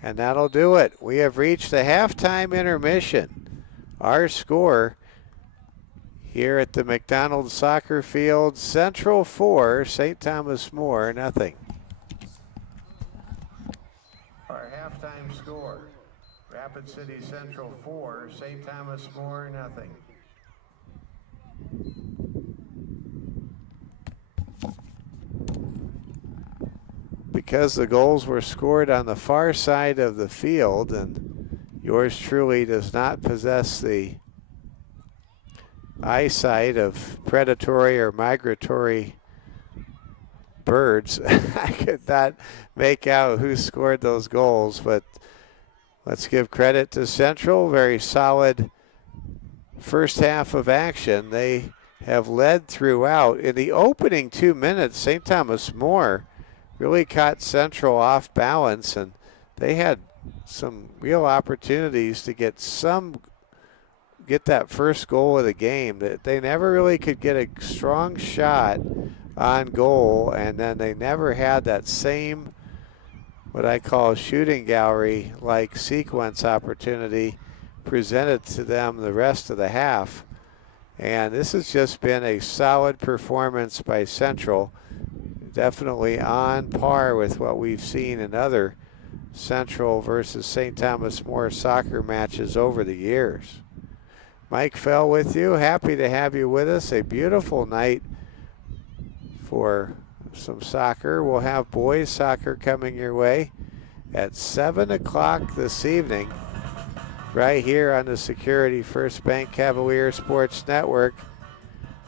And that'll do it. We have reached the halftime intermission. Our score here at the McDonald Soccer Field, Central 4, St. Thomas More 0. Our halftime score, Rapid City Central 4, St. Thomas More 0. Because the goals were scored on the far side of the field and yours truly does not possess the eyesight of predatory or migratory birds, I could not make out who scored those goals, but let's give credit to Central. Very solid first half of action. They have led throughout. In the opening 2 minutes, St. Thomas More really caught Central off balance, and they had some real opportunities to get that first goal of the game. That they never really could get a strong shot on goal, and then they never had that same what I call shooting gallery like sequence opportunity presented to them the rest of the half. And this has just been a solid performance by Central, definitely on par with what we've seen in other Central versus St. Thomas More soccer matches over the years. Mike Fell with you. Happy to have you with us. A beautiful night for some soccer. We'll have boys soccer coming your way at 7 o'clock this evening right here on the Security First Bank Cavalier Sports Network.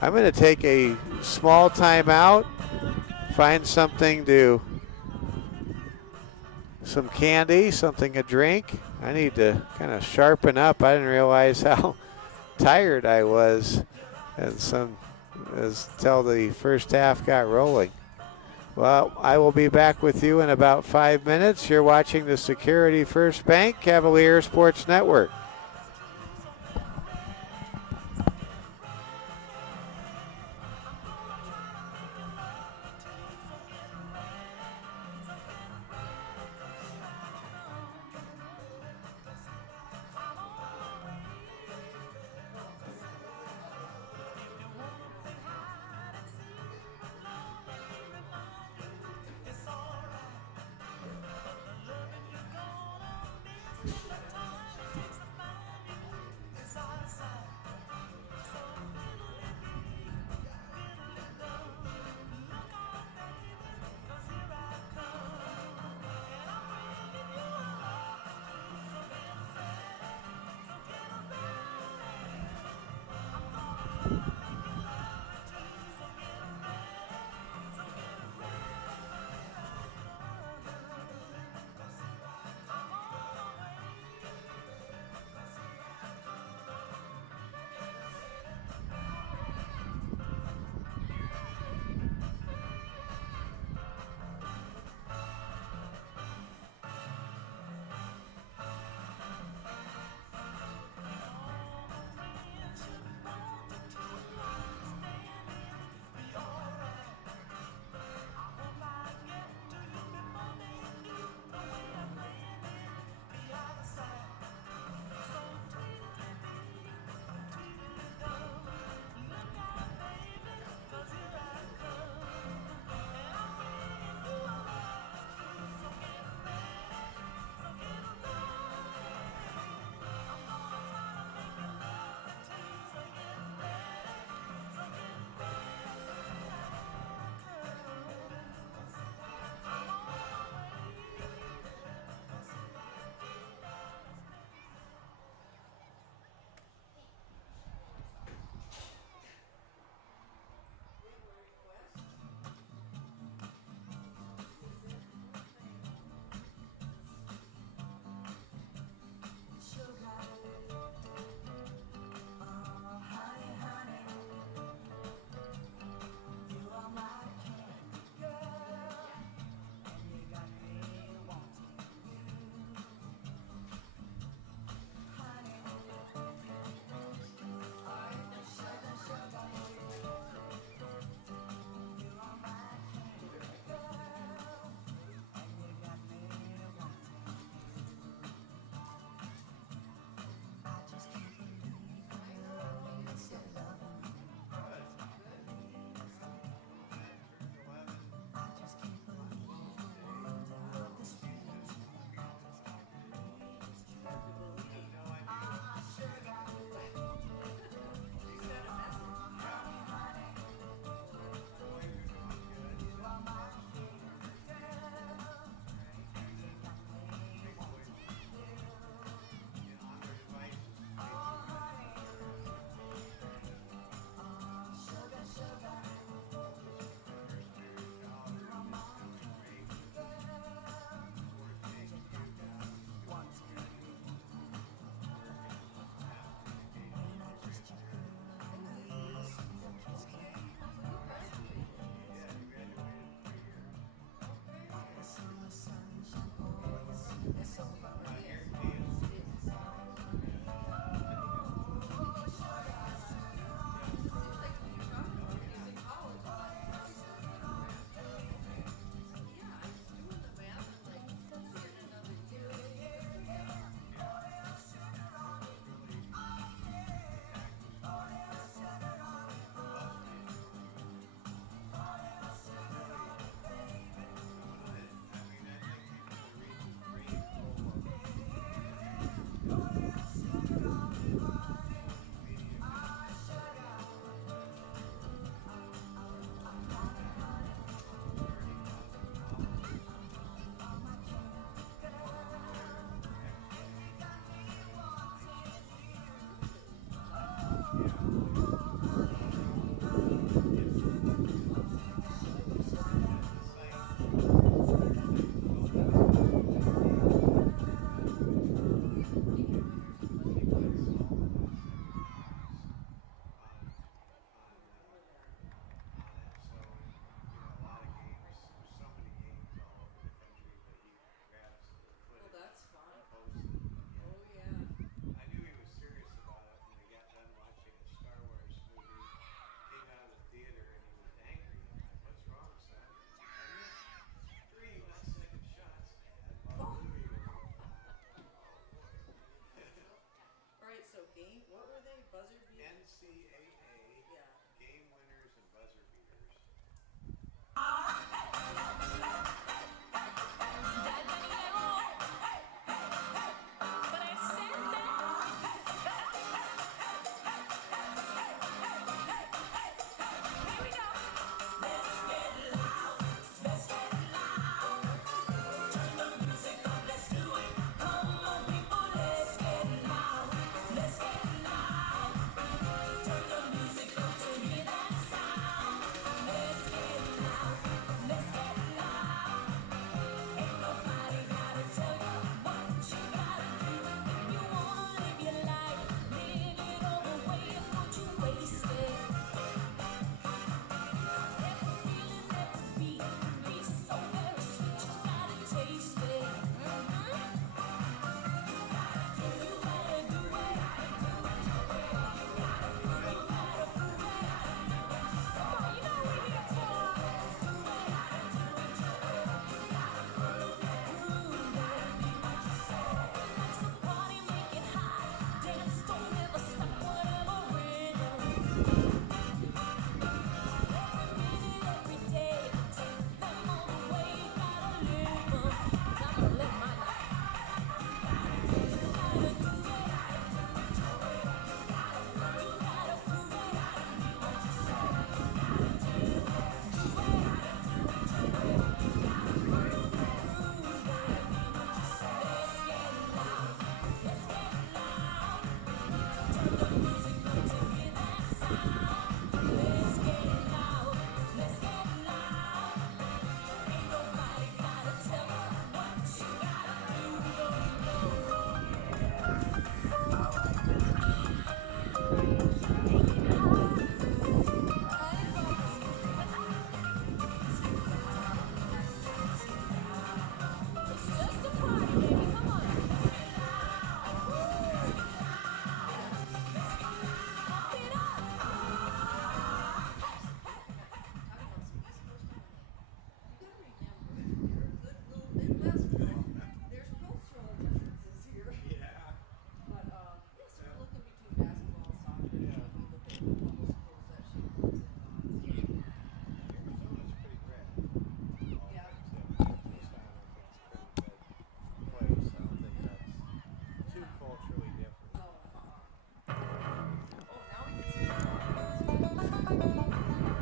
I'm going to take a small timeout, find something some candy, something to drink. I need to kind of sharpen up. I didn't realize how tired I was until the first half got rolling. Well, I will be back with you in about 5 minutes. You're watching the Security First Bank Cavalier Sports Network.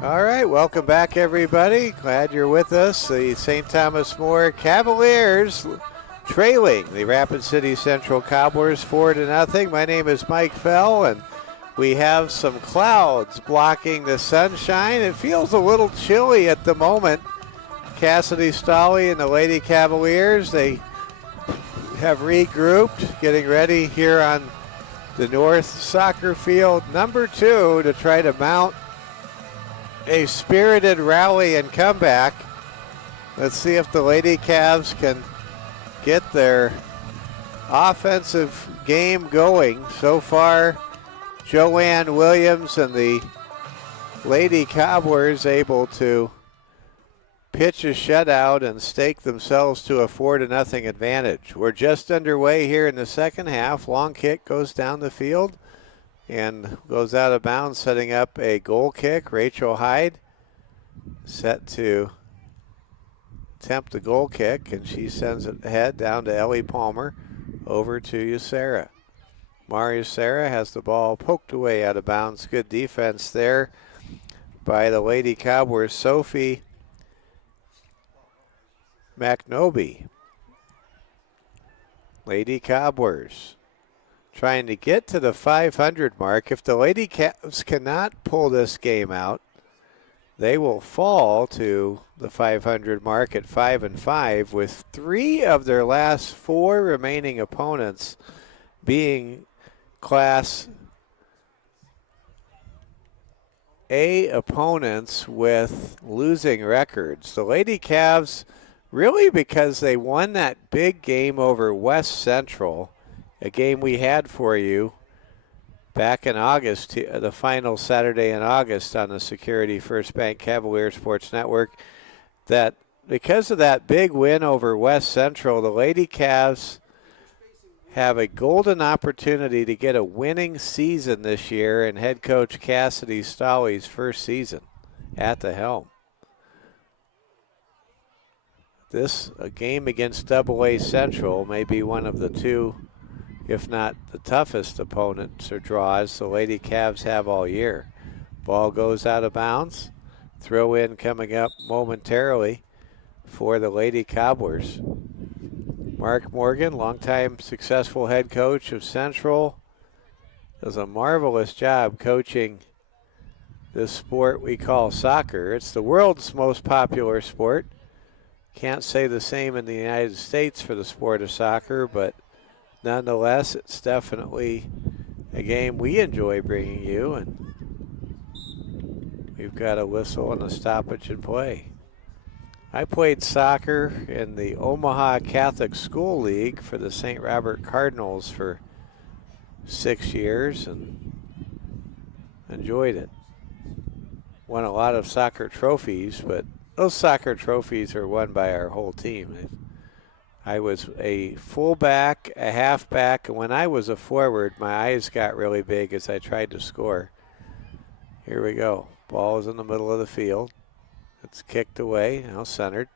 All right, welcome back, everybody. Glad you're with us. The St. Thomas More Cavaliers trailing the Rapid City Central Cobblers 4-0. My name is Mike Fell, and we have some clouds blocking the sunshine. It feels a little chilly at the moment. Cassidy Stolley and the Lady Cavaliers, they have regrouped, getting ready here on the North Soccer Field number 2 to try to mount a spirited rally and comeback. Let's see if the Lady Cavs can get their offensive game going. So far, Joanne Williams and the Lady Cobblers able to pitch a shutout and stake themselves to a 4-0 advantage. We're just underway here in the second half. Long kick goes down the field and goes out of bounds, setting up a goal kick. Rachel Hyde set to attempt the goal kick, and she sends it ahead down to Ellie Palmer, over to Yusera. Maria Serra has the ball poked away out of bounds. Good defense there by the Lady Cobblers. Sophie McNoby. Lady Cobblers trying to get to the 500 mark. If the Lady Cavs cannot pull this game out, they will fall to the 500 mark at 5-5, with 3 of their last 4 remaining opponents being Class A opponents with losing records. The Lady Cavs, really because they won that big game over West Central, a game we had for you back in August, the final Saturday in August on the Security First Bank Cavalier Sports Network, that because of that big win over West Central, the Lady Cavs have a golden opportunity to get a winning season this year in head coach Cassidy Stolley's first season at the helm. This a game against AA Central may be one of the 2, if not the toughest opponents or draws the Lady Cavs have all year. Ball goes out of bounds. Throw in coming up momentarily for the Lady Cobblers. Mark Morgan, longtime successful head coach of Central, does a marvelous job coaching this sport we call soccer. It's the world's most popular sport. Can't say the same in the United States for the sport of soccer, but nonetheless, it's definitely a game we enjoy bringing you, and we've got a whistle and a stoppage in play. I played soccer in the Omaha Catholic School League for the St. Robert Cardinals for 6 years and enjoyed it. Won a lot of soccer trophies, but those soccer trophies are won by our whole team. I was a fullback, a halfback, and when I was a forward, my eyes got really big as I tried to score. Here we go. Ball is in the middle of the field. It's kicked away, now centered.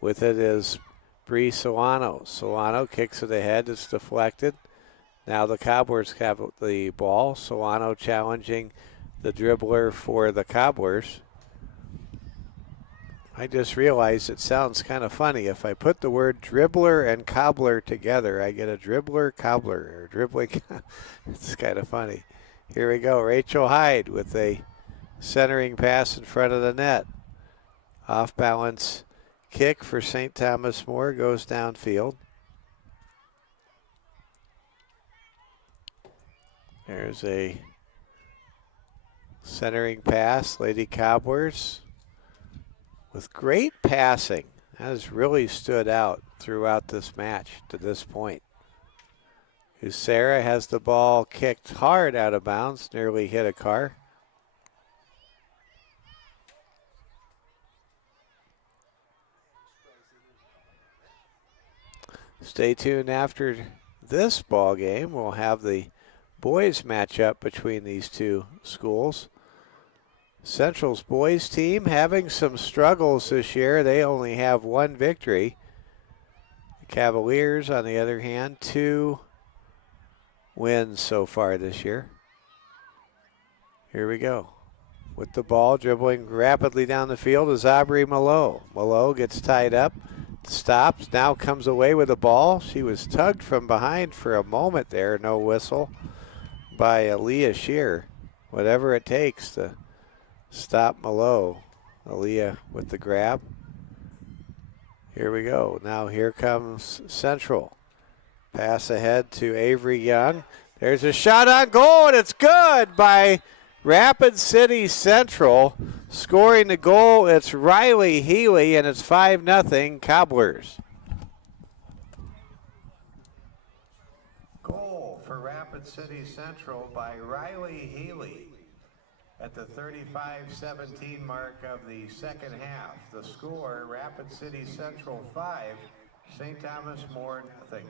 With it is Bree Solano. Solano kicks it ahead. It's deflected. Now the Cobblers have the ball. Solano challenging the dribbler for the Cobblers. I just realized it sounds kind of funny. If I put the word dribbler and cobbler together, I get a dribbler cobbler, or dribbling. It's kind of funny. Here we go. Rachel Hyde with a centering pass in front of the net. Off balance kick for St. Thomas More goes downfield. There's a centering pass. Lady Cobblers with great passing. That has really stood out throughout this match to this point. Sarah has the ball kicked hard out of bounds, nearly hit a car. Stay tuned after this ball game. We'll have the boys matchup between these two schools. Central's boys team having some struggles this year. They only have 1 victory. The Cavaliers, on the other hand, 2 wins so far this year. Here we go. with the ball, dribbling rapidly down the field is Aubrey Malo. Malo gets tied up, stops, now comes away with the ball. She was tugged from behind for a moment there, no whistle, by Aaliyah Shear. Whatever it takes to stop Malo. Aaliyah with the grab. Here we go. Now here comes Central. Pass ahead to Avery Young. There's a shot on goal, and it's good by Rapid City Central. Scoring the goal, it's Riley Healy, and it's 5-0 Cobblers. Goal for Rapid City Central by Riley Healy at the 35-17 mark of the second half. The score, Rapid City Central 5, St. Thomas More nothing.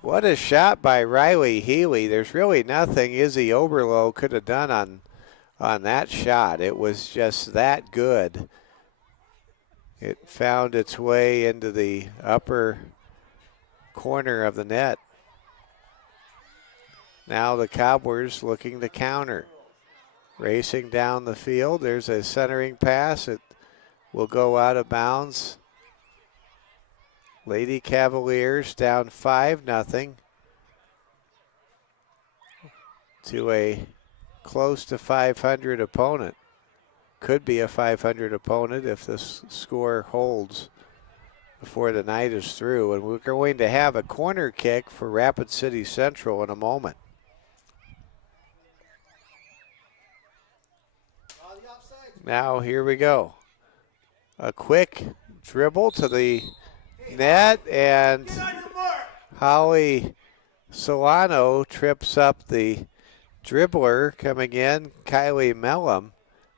What a shot by Riley Healy. There's really nothing Izzy Oberloh could have done on that shot. It was just that good. It found its way into the upper corner of the net. Now the Cobblers looking to counter. Racing down the field. There's a centering pass. It will go out of bounds. Lady Cavaliers down 5-0 to a close to 500 opponent. Could be a 500 opponent if this score holds before the night is through. And we're going to have a corner kick for Rapid City Central in a moment. Now here we go. A quick dribble to the net, and Holly Solano trips up the dribbler coming in, Kylie Mellum,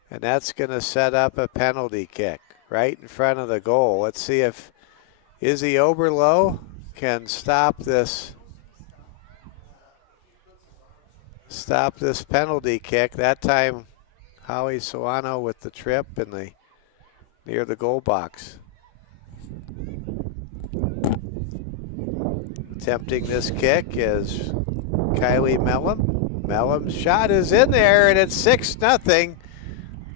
and that's going to set up a penalty kick right in front of the goal. Let's see if Izzy Oberloh can stop this penalty kick. That time Holly Solano with the trip in near the goal box. Attempting this kick is Kylie Mellum. Mellum's shot is in there, and it's 6-0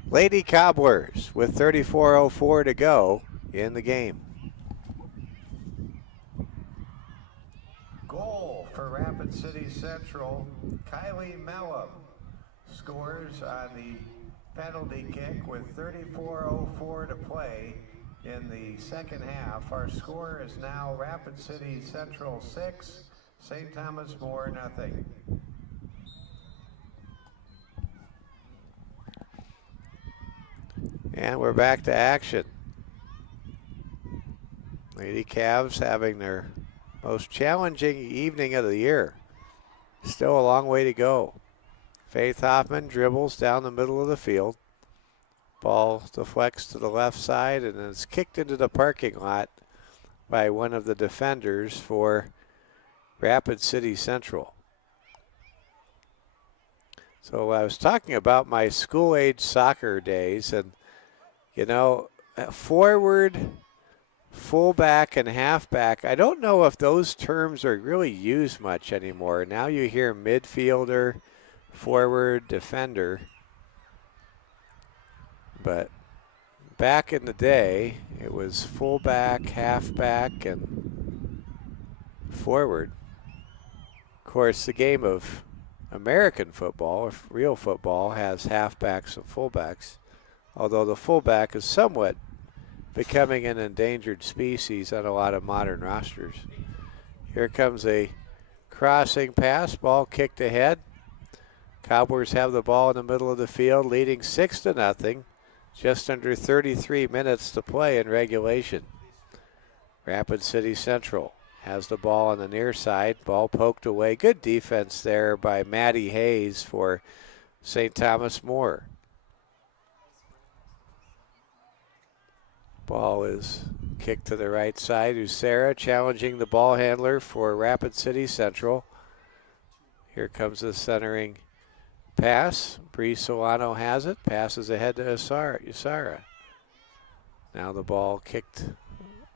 Lady Cobblers with 34:04 to go in the game. Goal for Rapid City Central, Kylie Mellum scores on the penalty kick with 34:04 to play in the second half. Our score is now Rapid City Central 6, St. Thomas More nothing. And we're back to action. Lady Cavs having their most challenging evening of the year. Still a long way to go. Faith Hoffman dribbles down the middle of the field. Ball deflects to the left side, and then it's kicked into the parking lot by one of the defenders for Rapid City Central. So I was talking about my school-age soccer days, and you know, forward, fullback, and halfback, I don't know if those terms are really used much anymore. Now you hear midfielder, forward, defender. But back in the day, it was fullback, halfback, and forward. Of course, the game of American football, or real football, has halfbacks and fullbacks, although the fullback is somewhat becoming an endangered species on a lot of modern rosters. Here comes a crossing pass, ball kicked ahead. Cobblers have the ball in the middle of the field, leading 6-0. Just under 33 minutes to play in regulation. Rapid City Central has the ball on the near side. Ball poked away. Good defense there by Maddie Hayes for St. Thomas More. Ball is kicked to the right side. Usera challenging the ball handler for Rapid City Central. Here comes the centering pass. Bree Solano has it. Passes ahead to Usara. Now the ball kicked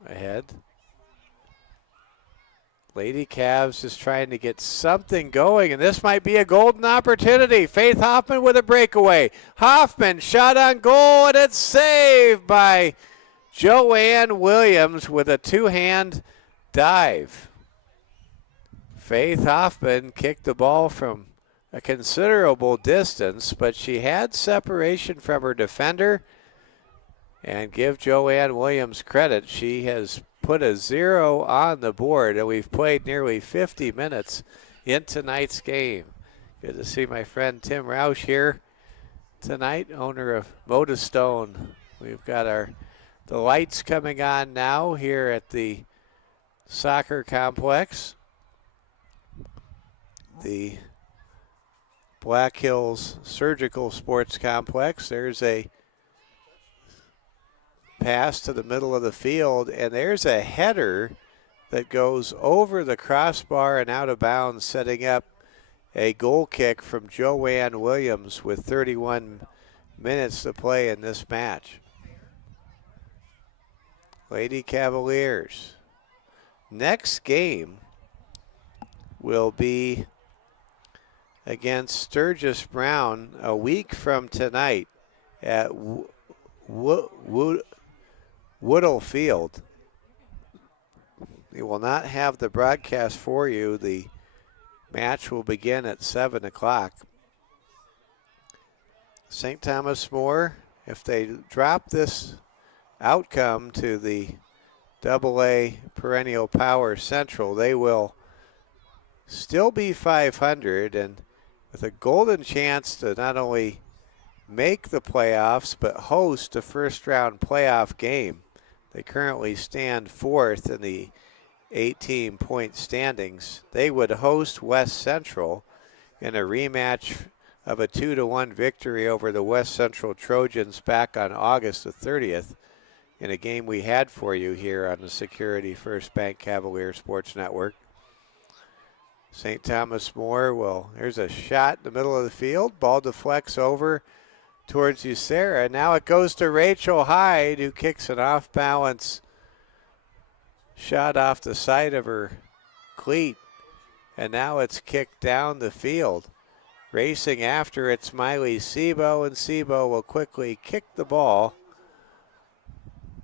ahead. Lady Cavs just trying to get something going, and this might be a golden opportunity. Faith Hoffman with a breakaway. Hoffman shot on goal, and it's saved by Joanne Williams with a two-hand dive. Faith Hoffman kicked the ball from a considerable distance, but she had separation from her defender. And give Joanne Williams credit. She has put a 0 on the board, and we've played nearly 50 minutes in tonight's game. Good to see my friend Tim Roush here tonight, owner of Modestone. We've got the lights coming on now here at the soccer complex. The Black Hills Surgical Sports Complex. There's a pass to the middle of the field, and there's a header that goes over the crossbar and out of bounds, setting up a goal kick from Joanne Williams with 31 minutes to play in this match. Lady Cavaliers. Next game will be against Sturgis Brown a week from tonight at Woodall Field. We will not have the broadcast for you. The match will begin at 7 o'clock. St. Thomas More, if they drop this outcome to the AA Perennial Power Central, they will still be 500 and with a golden chance to not only make the playoffs but host a first round playoff game. They currently stand fourth in the 18-point standings. They would host West Central in a rematch of a 2-1 victory over the West Central Trojans back on August the 30th in a game we had for you here on the Security First Bank Cavalier Sports Network. St. Thomas More there's a shot in the middle of the field. Ball deflects over towards USERA. Now it goes to Rachel Hyde, who kicks an off-balance shot off the side of her cleat. And now it's kicked down the field. Racing after it's Miley Sebo, and Sebo will quickly kick the ball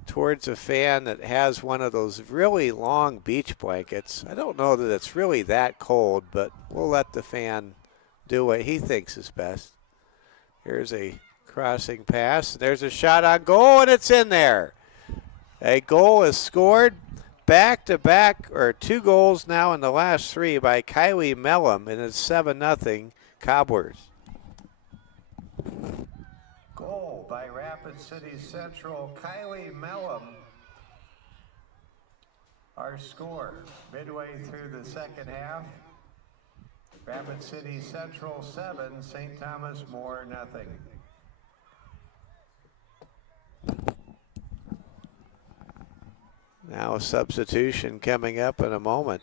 towards a fan that has one of those really long beach blankets. I don't know that it's really that cold, but we'll let the fan do what he thinks is best. Here's a crossing pass. There's a shot on goal, and it's in there. A goal is scored back-to-back, or 2 goals now in the last 3 by Kylie Mellum, and it's 7-0 Cobblers. Goal by Rapid City Central, Kylie Mellum. Our score midway through the second half. Rapid City Central 7, St. Thomas More 0. Now a substitution coming up in a moment.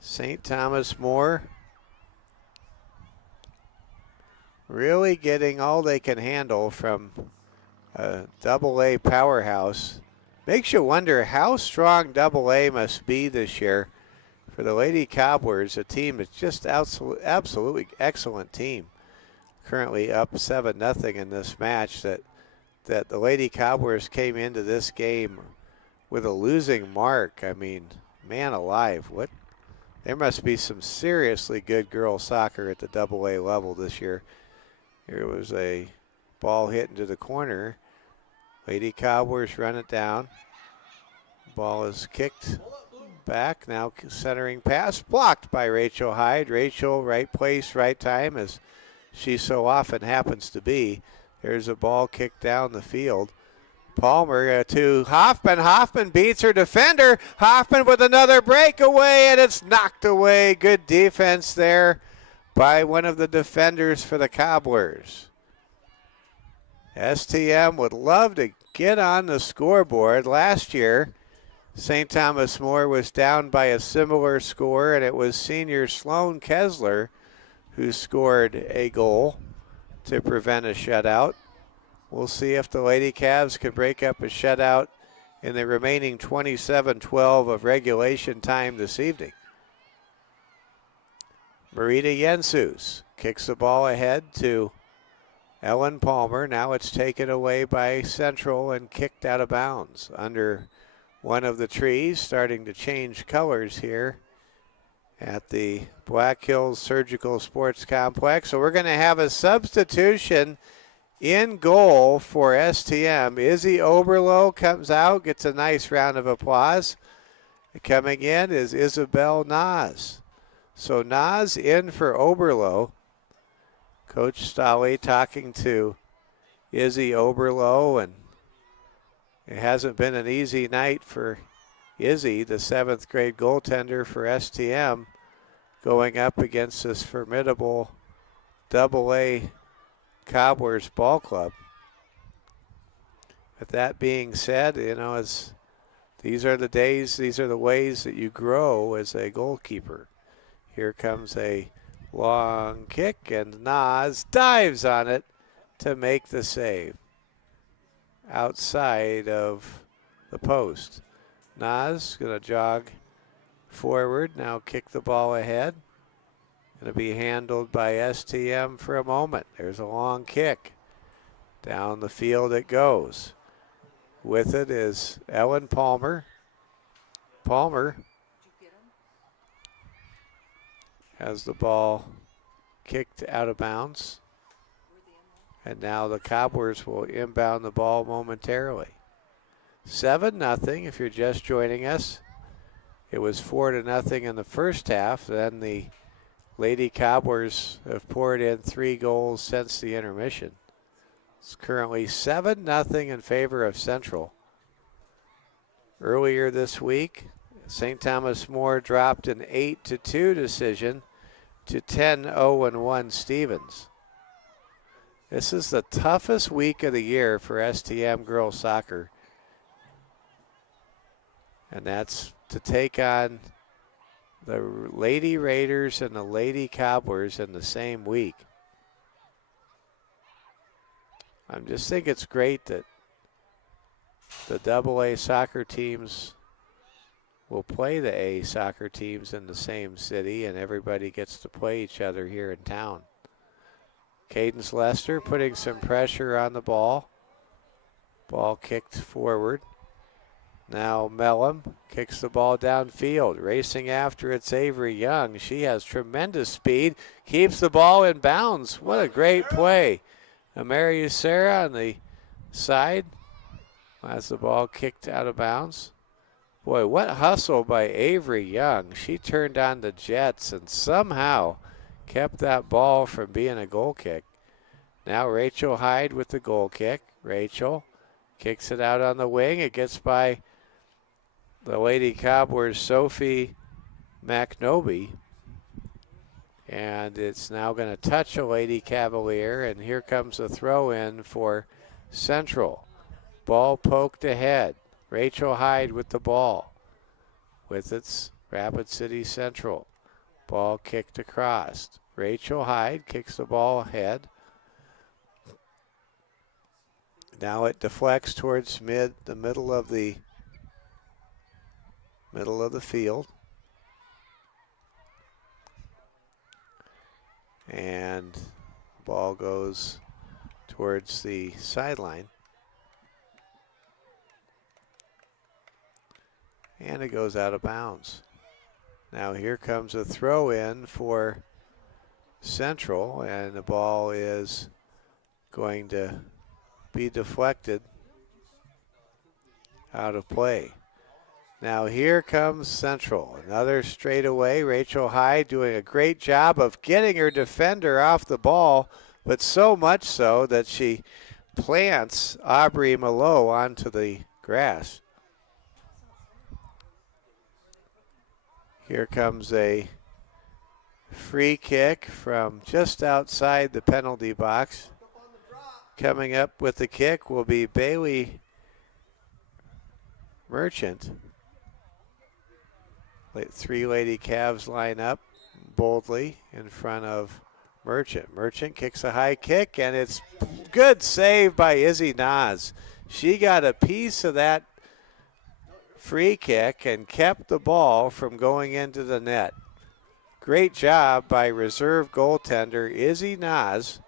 St. Thomas More really getting all they can handle from a AA powerhouse. Makes you wonder how strong AA must be this year for the Lady Cobblers, a team that's just absolutely excellent team. Currently up 7-0 in this match. That the Lady Cobblers came into this game with a losing mark. I mean, man alive, what? There must be some seriously good girls soccer at the AA level this year. Here was a ball hit into the corner. Lady Cobblers run it down. Ball is kicked back. Now centering pass blocked by Rachel Hyde. Rachel, right place, right time, as she so often happens to be. There's a ball kicked down the field. Palmer to Hoffman. Hoffman beats her defender. Hoffman with another breakaway, and it's knocked away. Good defense there by one of the defenders for the Cobblers. STM would love to get on the scoreboard. Last year, St. Thomas More was down by a similar score, and it was senior Sloan Kessler who scored a goal to prevent a shutout. We'll see if the Lady Cavs can break up a shutout in the remaining 27-12 of regulation time this evening. Marita Jensus kicks the ball ahead to Ellen Palmer. Now it's taken away by Central and kicked out of bounds under one of the trees, starting to change colors here at the Black Hills Surgical Sports Complex. So we're going to have a substitution in goal for STM. Izzy Oberlo comes out, gets a nice round of applause. Coming in is Isabel Nas. So Nas in for Oberlo. Coach Stolle talking to Izzy Oberlo, and it hasn't been an easy night for Izzy, the 7th grade goaltender for STM, going up against this formidable AA Cobblers ball club. With that being said, you know, these are the days, these are the ways that you grow as a goalkeeper. Here comes a long kick, and Nas dives on it to make the save outside of the post. Nas going to jog forward, now kick the ball ahead. Going to be handled by STM for a moment. There's a long kick. Down the field it goes. With it is Ellen Palmer. Palmer has the ball kicked out of bounds. And now the Cobblers will inbound the ball momentarily. 7-0 if you're just joining us. It was 4-0 in the first half. Then the Lady Cobblers have poured in 3 goals since the intermission. It's currently 7-0 in favor of Central. Earlier this week, St. Thomas More dropped an 8-2 decision to 10-0-1 Stevens. This is the toughest week of the year for STM girls soccer. And that's to take on the Lady Raiders and the Lady Cobblers in the same week. I just think it's great that the AA soccer teams will play the A soccer teams in the same city, and everybody gets to play each other here in town. Cadence Lester putting some pressure on the ball. Ball kicked forward. Now Mellum kicks the ball downfield. Racing after it's Avery Young. She has tremendous speed. Keeps the ball in bounds. What a great play. Amarius Sarah on the side. Has the ball kicked out of bounds. Boy, what hustle by Avery Young. She turned on the jets and somehow kept that ball from being a goal kick. Now Rachel Hyde with the goal kick. Rachel kicks it out on the wing. It gets by the Lady Cobblers' Sophie McNoby. And it's now going to touch a Lady Cavalier, and here comes a throw in for Central. Ball poked ahead. Rachel Hyde with the ball. With its Rapid City Central. Ball kicked across. Rachel Hyde kicks the ball ahead. Now it deflects towards the middle of the field. And the ball goes towards the sideline. And it goes out of bounds. Now here comes a throw in for Central, and the ball is going to be deflected out of play. Now here comes Central. Another straightaway. Rachel Hyde doing a great job of getting her defender off the ball, but so much so that she plants Aubrey Malo onto the grass. Here comes a free kick from just outside the penalty box. Coming up with the kick will be Bailey Merchant. 3 Lady Cavs line up boldly in front of Merchant. Merchant kicks a high kick, and it's good save by Izzy Nas. She got a piece of that free kick and kept the ball from going into the net. Great job by reserve goaltender Izzy Nas,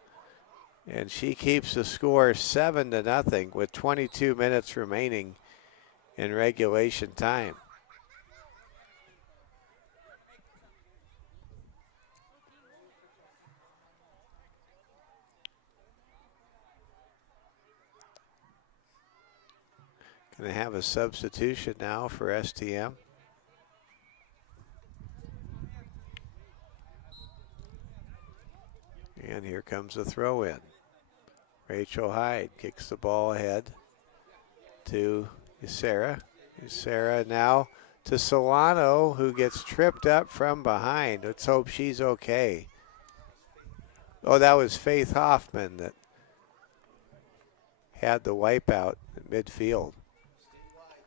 and she keeps the score 7-0 with 22 minutes remaining in regulation time. Going to have a substitution now for STM. And here comes a throw in. Rachel Hyde kicks the ball ahead to Sarah. Sarah now to Solano, who gets tripped up from behind. Let's hope she's okay. Oh, that was Faith Hoffman that had the wipeout at midfield.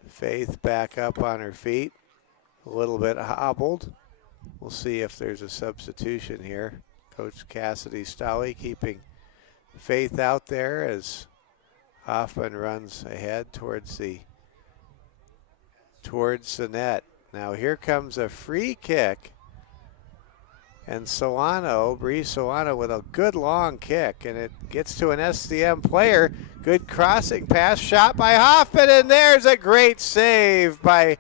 Faith back up on her feet, a little bit hobbled. We'll see if there's a substitution here. Coach Cassidy Stolle keeping Faith out there as Hoffman runs ahead towards the net. Now here comes a free kick, and Solano, Bree Solano, with a good long kick, and it gets to an STM player. Good crossing pass, shot by Hoffman, and there's a great save by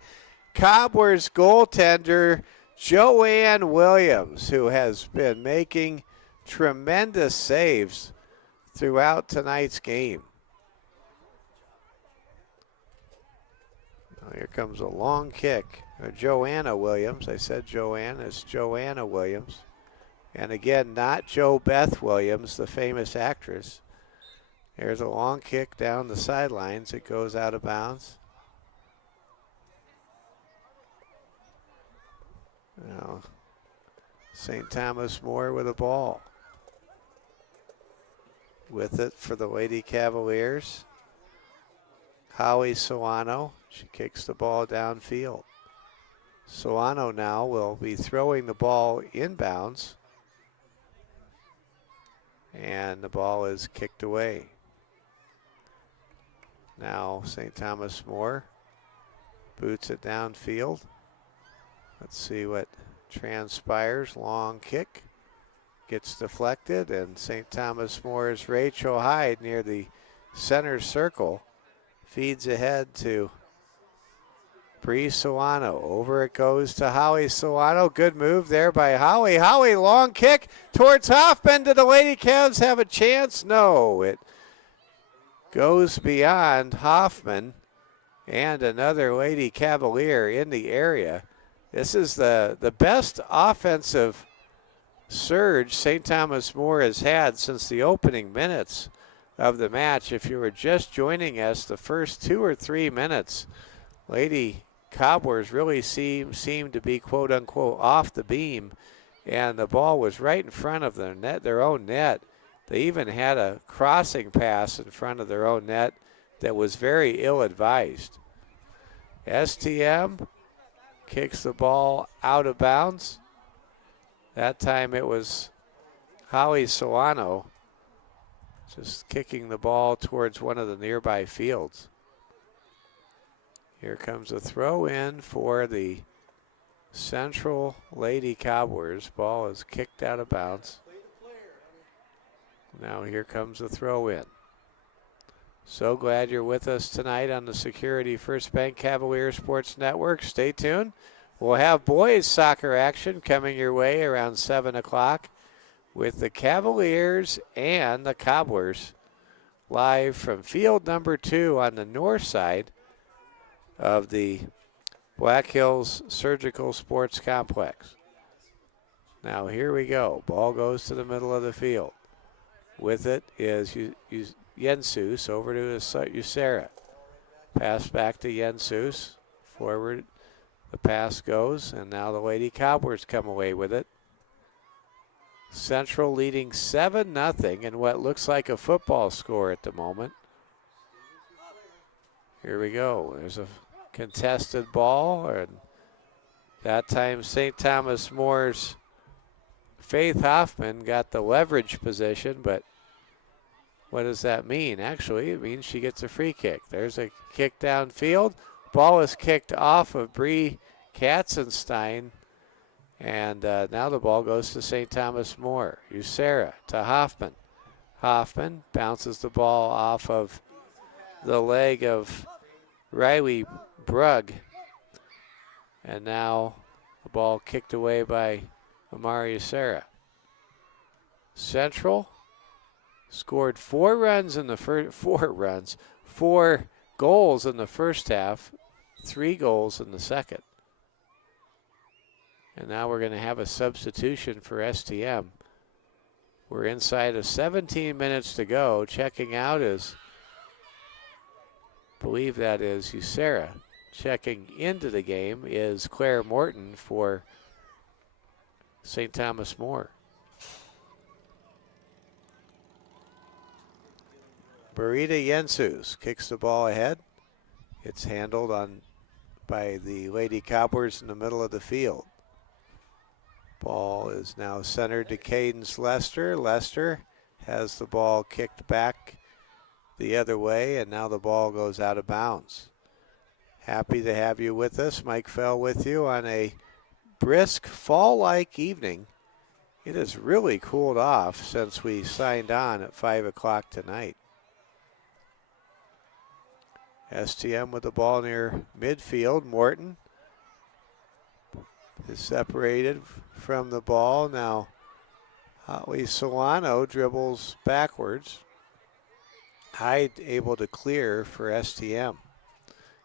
Cobbler's goaltender Joanne Williams, who has been making tremendous saves throughout tonight's game. Here comes a long kick. Joanna Williams. I said Joanne. It's Joanna Williams. And again, not Jo Beth Williams, the famous actress. There's a long kick down the sidelines. It goes out of bounds. Now, St. Thomas More with a ball. With it for the Lady Cavaliers. Howie Solano. She kicks the ball downfield. Solano now will be throwing the ball inbounds. And the ball is kicked away. Now St. Thomas More boots it downfield. Let's see what transpires. Long kick. Gets deflected, and St. Thomas More's Rachel Hyde near the center circle feeds ahead to Bree Solano. Over it goes to Howie Solano. Good move there by Howie. Howie, long kick towards Hoffman. Do the Lady Cavs have a chance? No, it goes beyond Hoffman and another Lady Cavalier in the area. This is the best offensive surge St. Thomas More has had since the opening minutes of the match. If you were just joining us, the first 2 or 3 minutes, Lady Cobblers really seemed to be quote-unquote off the beam, and the ball was right in front of their net, their own net. They even had a crossing pass in front of their own net that was very ill-advised. STM kicks the ball out of bounds. That time it was Howie Solano just kicking the ball towards one of the nearby fields. Here comes a throw in for the Central Lady Cobblers. Ball is kicked out of bounds. Now here comes a throw in. So glad you're with us tonight on the Security First Bank Cavalier Sports Network. Stay tuned. We'll have boys soccer action coming your way around 7 o'clock with the Cavaliers and the Cobblers live from field number 2 on the north side of the Black Hills Surgical Sports Complex. Now here we go. Ball goes to the middle of the field. With it is Jensus over to Usera. Pass back to Jensus. Forward the pass goes, and now the Lady Cobblers come away with it. Central leading 7-0 in what looks like a football score at the moment. Here we go. There's a contested ball, and that time St. Thomas More's Faith Hoffman got the leverage position, but what does that mean? Actually, it means she gets a free kick. There's a kick downfield. Ball is kicked off of Bree Katzenstein. And now the ball goes to St. Thomas More. Usera to Hoffman. Hoffman bounces the ball off of the leg of Riley Brugg. And now the ball kicked away by Amari Usera. Central scored 4 runs in the first, 4 goals in the first half, 3 goals in the second. And now we're going to have a substitution for STM. We're inside of 17 minutes to go. Checking out is, I believe that is Usera. Checking into the game is Claire Morton for St. Thomas More. Marita Jensus kicks the ball ahead. It's handled by the Lady Cobblers in the middle of the field. Ball is now centered to Cadence Lester. Lester has the ball kicked back the other way, and now the ball goes out of bounds. Happy to have you with us. Mike Fell with you on a brisk fall-like evening. It has really cooled off since we signed on at 5 o'clock tonight. STM with the ball near midfield. Morton is separated from the ball. Now Holly Solano dribbles backwards. Hyde able to clear for STM.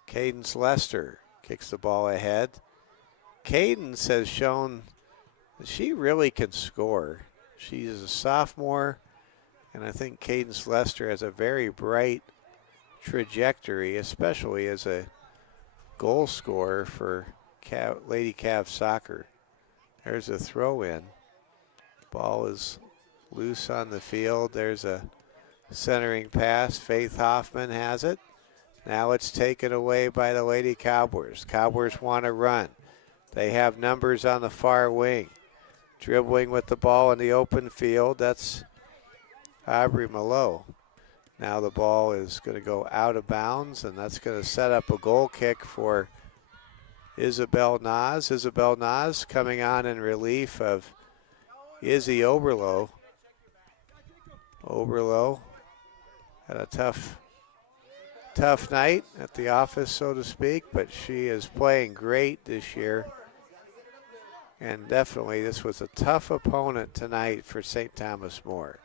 Cadence Lester kicks the ball ahead. Cadence has shown that she really can score. She is a sophomore, and I think Cadence Lester has a very bright trajectory, especially as a goal scorer for Lady Cav soccer. There's a throw in. Ball is loose on the field. There's a centering pass. Faith Hoffman has it. Now it's taken away by the Lady Cobblers. Cobblers want to run. They have numbers on the far wing. Dribbling with the ball in the open field. That's Aubrey Malo. Now the ball is going to go out of bounds, and that's going to set up a goal kick for Isabel Nas. Isabel Nas coming on in relief of Izzy Oberlo. Oberlo had a tough night at the office, so to speak, but she is playing great this year. And definitely this was a tough opponent tonight for St. Thomas More.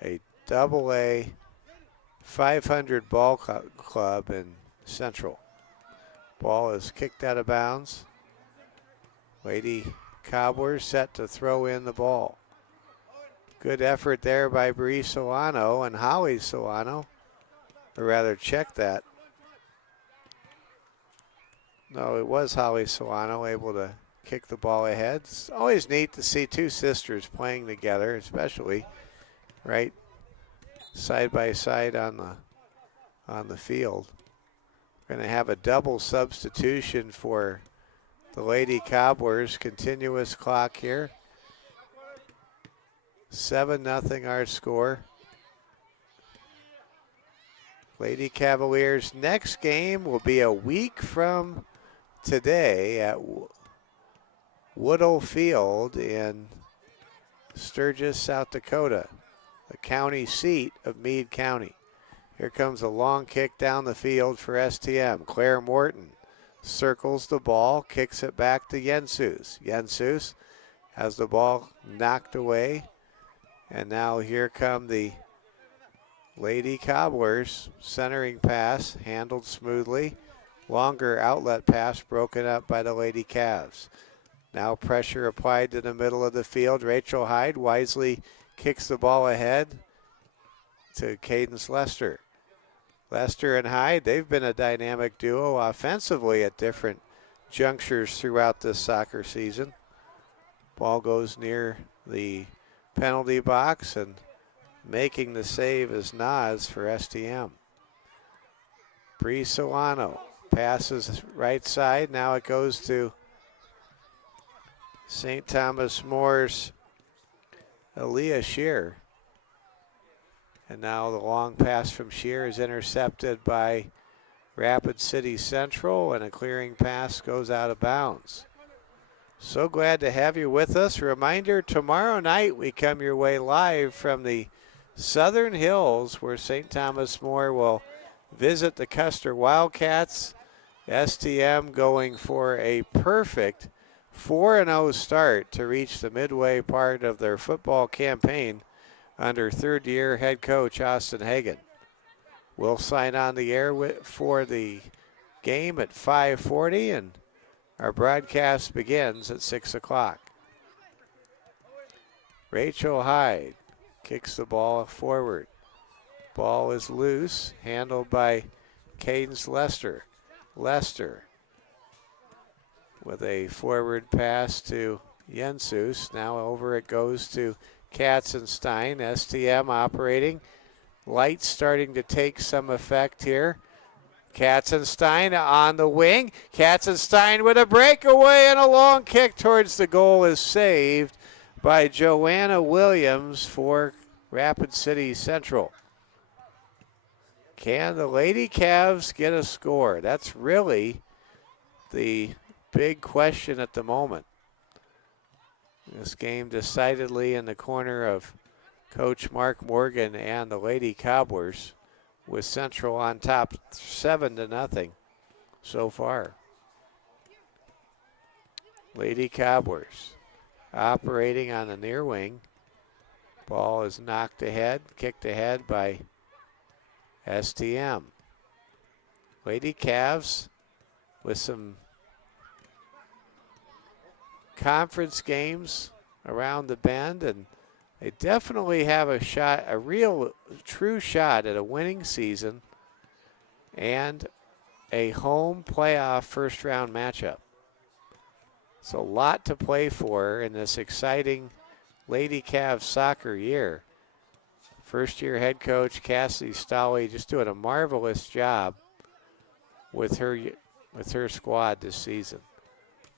A AA 500 ball club in Central. Ball is kicked out of bounds. Lady Cobblers set to throw in the ball. Good effort there by Bree Solano and Holly Solano. Or rather, check that. No, it was Holly Solano able to kick the ball ahead. It's always neat to see two sisters playing together, especially right side by side on the field. We're going to have a double substitution for the Lady Cobblers. Continuous clock here. 7-0 our score. Lady Cavaliers' next game will be a week from today at Woodall Field in Sturgis, South Dakota, the county seat of Meade County. Here comes a long kick down the field for STM. Claire Morton circles the ball, kicks it back to Jensus. Jensus has the ball knocked away. And now here come the Lady Cobblers. Centering pass handled smoothly. Longer outlet pass broken up by the Lady Cavs. Now pressure applied to the middle of the field. Rachel Hyde wisely kicks the ball ahead to Cadence Lester. Lester and Hyde, they've been a dynamic duo offensively at different junctures throughout this soccer season. Ball goes near the penalty box, and making the save is Nas for STM. Bree Solano passes right side. Now it goes to St. Thomas More's Aaliyah Shear. And now the long pass from Shear is intercepted by Rapid City Central, and a clearing pass goes out of bounds. So glad to have you with us. Reminder, tomorrow night we come your way live from the Southern Hills, where St. Thomas More will visit the Custer Wildcats. STM going for a perfect 4-0 start to reach the midway part of their football campaign under third-year head coach Austin Hagan. We'll sign on the air for the game at 5:40, and our broadcast begins at 6 o'clock. Rachel Hyde kicks the ball forward. Ball is loose, handled by Cadence Lester. Lester with a forward pass to Jensus. Now over it goes to Katzenstein. STM operating. Lights starting to take some effect here. Katzenstein on the wing. Katzenstein with a breakaway, and a long kick towards the goal is saved by Joanna Williams for Rapid City Central. Can the Lady Cavs get a score? That's really the big question at the moment. This game decidedly in the corner of Coach Mark Morgan and the Lady Cobblers, with Central on top 7-0 so far. Lady Cobblers operating on the near wing. Ball is knocked ahead, kicked ahead by STM. Lady Cavs with some conference games around the bend, and they definitely have a shot, a real true shot at a winning season and a home playoff first round matchup. So a lot to play for in this exciting Lady Cavs soccer year. First year head coach Cassidy Stolley just doing a marvelous job with her squad this season.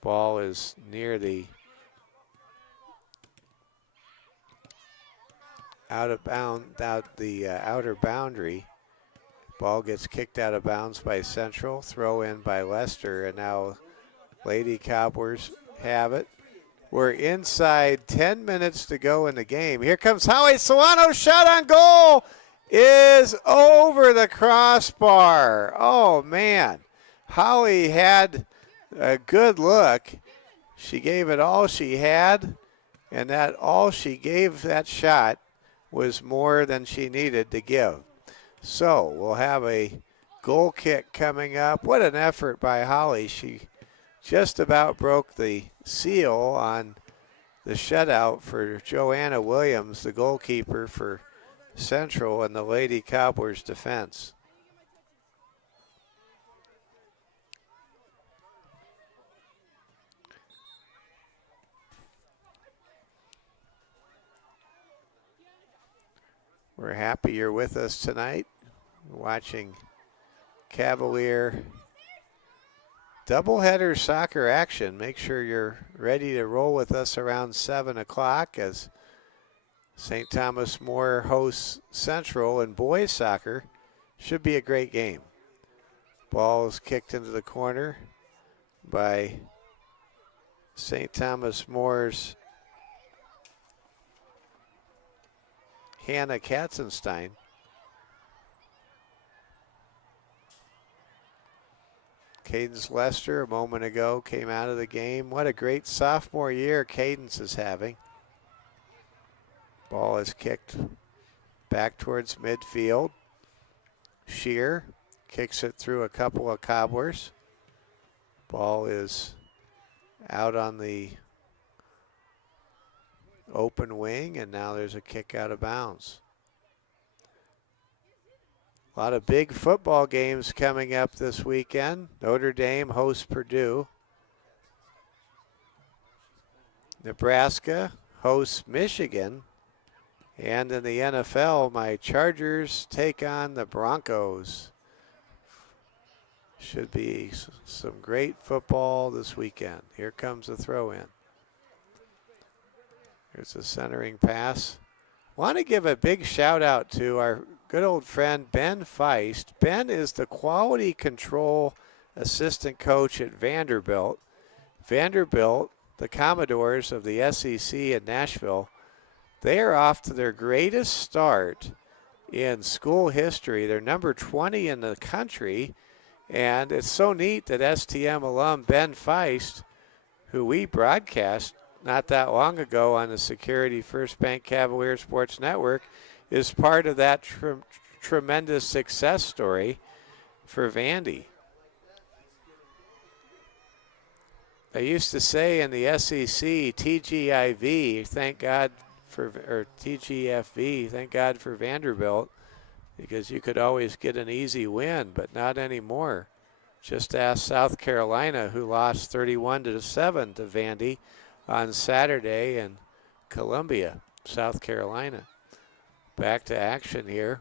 Ball is near the outer boundary. Ball gets kicked out of bounds by Central. Throw in by Lester, and now Lady Cobblers have it. We're inside 10 minutes to go in the game. Here comes Holly Solano's shot on goal is over the crossbar. Oh, man. Holly had a good look. She gave it all she had, and that all she gave that shot was more than she needed to give. So we'll have a goal kick coming up. What an effort by Holly. She just about broke the seal on the shutout for Joanna Williams, the goalkeeper for Central and the Lady Cobblers defense. We're happy you're with us tonight, watching Cavalier doubleheader soccer action. Make sure you're ready to roll with us around 7 o'clock as St. Thomas More hosts Central in boys soccer. Should be a great game. Ball is kicked into the corner by St. Thomas More's Hannah Katzenstein. Cadence Lester a moment ago came out of the game. What a great sophomore year Cadence is having. Ball is kicked back towards midfield. Shear kicks it through a couple of cobblers. Ball is out on the open wing, and now there's a kick out of bounds. A lot of big football games coming up this weekend. Notre Dame hosts Purdue. Nebraska hosts Michigan. And in the NFL, my Chargers take on the Broncos. Should be some great football this weekend. Here comes the throw in. Here's a centering pass. Want to give a big shout out to our good old friend Ben Feist. Ben is the quality control assistant coach at Vanderbilt. Vanderbilt, the Commodores of the SEC in Nashville, they are off to their greatest start in school history. They're number 20 in the country, and it's so neat that STM alum Ben Feist, who we broadcast not that long ago on the Security First Bank Cavalier Sports Network, is part of that tremendous success story for Vandy. They used to say in the SEC, TGIV, thank God for, or TGFV, thank God for Vanderbilt, because you could always get an easy win, but not anymore. Just ask South Carolina, who lost 31-7 to Vandy on Saturday in Columbia, South Carolina. Back to action here.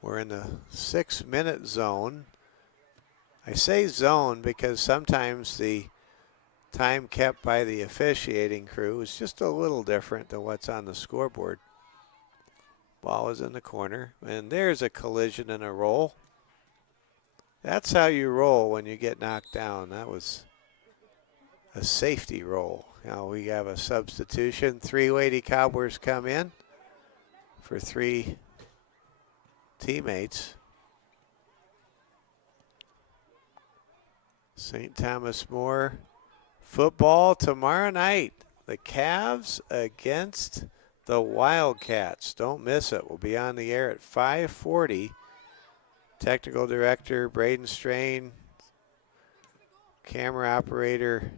We're in the 6-minute zone. I say zone because sometimes the time kept by the officiating crew is just a little different than what's on the scoreboard. Ball is in the corner, and there's a collision and a roll. That's how you roll when you get knocked down. That was a safety roll. Now we have a substitution. 3 Lady Cobblers come in for 3 teammates. St. Thomas More football tomorrow night. The Cavs against the Wildcats. Don't miss it. We'll be on the air at 5:40. Technical director Braden Strain, camera operator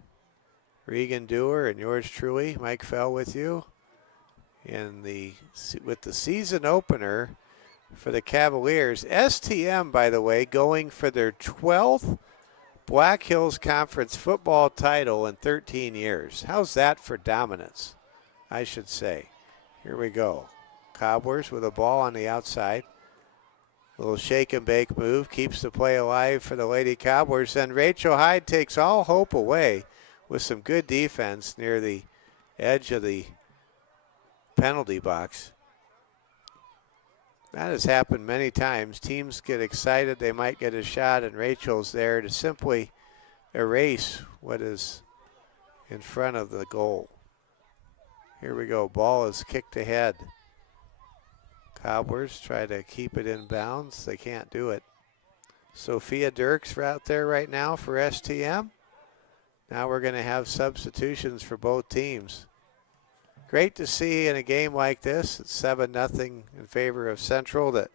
Regan Dewar, and yours truly, Mike Fell, with you. With the season opener for the Cavaliers. STM, by the way, going for their 12th Black Hills Conference football title in 13 years. How's that for dominance, I should say. Here we go. Cobblers with a ball on the outside. Little shake and bake move, keeps the play alive for the Lady Cobblers. Then Rachel Hyde takes all hope away with some good defense near the edge of the penalty box. That has happened many times. Teams get excited they might get a shot, and Rachel's there to simply erase what is in front of the goal. Here we go. Ball is kicked ahead. Cobblers try to keep it in bounds. They can't do it. Sophia Dirks out there right now for STM. Now we're going to have substitutions for both teams. Great to see in a game like this, it's 7-0 in favor of Central, that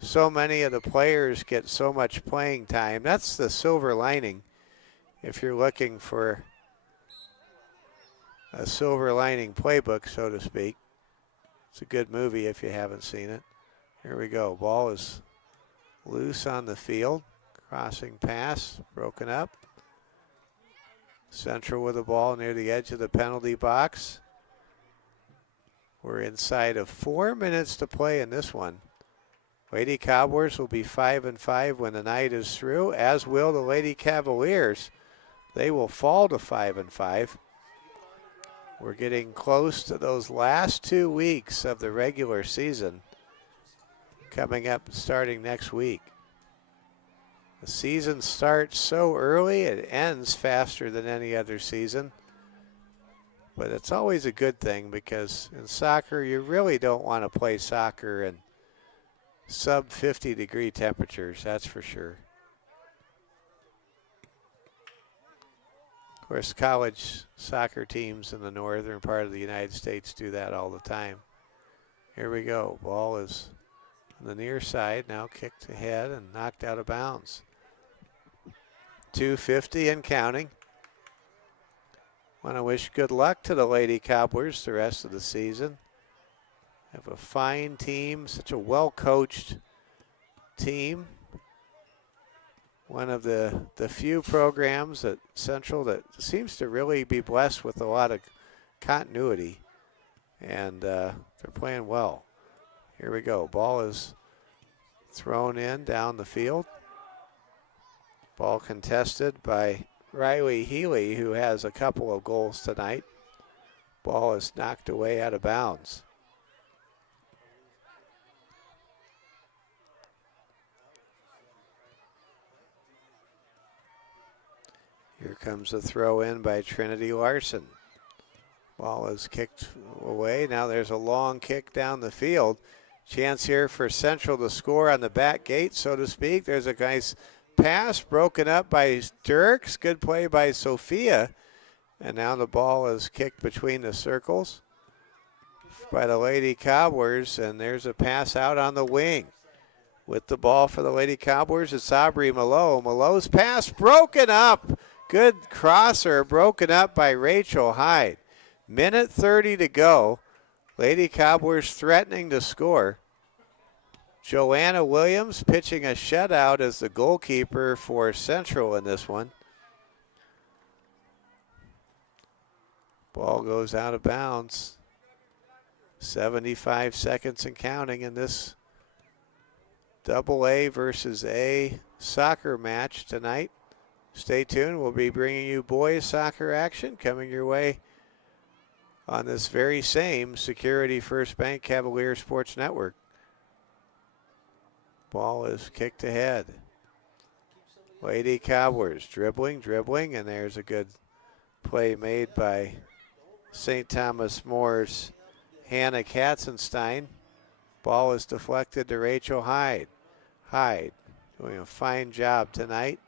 so many of the players get so much playing time. That's the silver lining if you're looking for a silver lining playbook, so to speak. It's a good movie if you haven't seen it. Here we go. Ball is loose on the field. Crossing pass, broken up. Central with the ball near the edge of the penalty box. We're inside of 4 minutes to play in this one. Lady Cobblers will be 5-5 when the night is through, as will the Lady Cavaliers. They will fall to 5-5. We're getting close to those last 2 weeks of the regular season coming up starting next week. The season starts so early, it ends faster than any other season. But it's always a good thing because in soccer, you really don't want to play soccer in sub 50-degree temperatures, that's for sure. Of course, college soccer teams in the northern part of the United States do that all the time. Here we go. Ball is on the near side, now kicked ahead and knocked out of bounds. 2:50 and counting. Want to wish good luck to the Lady Cobblers the rest of the season. Have a fine team, such a well-coached team. One of the few programs at Central that seems to really be blessed with a lot of continuity. And they're playing well. Here we go. Ball is thrown in down the field. Ball contested by Riley Healy, who has a couple of goals tonight. Ball is knocked away out of bounds. comes a throw in by Trinity Larson. Ball is kicked away. Now there's a long kick down the field. Chance here for Central to score on the back gate, so to speak. There's a nice pass broken up by Dirks. Good play by Sophia. And now the ball is kicked between the circles by the Lady Cobblers. And there's a pass out on the wing. With the ball for the Lady Cobblers, it's Aubrey Malo. Malo's pass broken up. Good crosser broken up by Rachel Hyde. Minute 30 to go. Lady Cobblers threatening to score. Joanna Williams pitching a shutout as the goalkeeper for Central in this one. Ball goes out of bounds. 75 seconds and counting in this AA versus A soccer match tonight. Stay tuned. We'll be bringing you boys soccer action coming your way on this very same Security First Bank Cavalier Sports Network. Ball is kicked ahead. Lady Cobblers dribbling, and there's a good play made by St. Thomas More's Hannah Katzenstein. Ball is deflected to Rachel Hyde. Hyde doing a fine job tonight,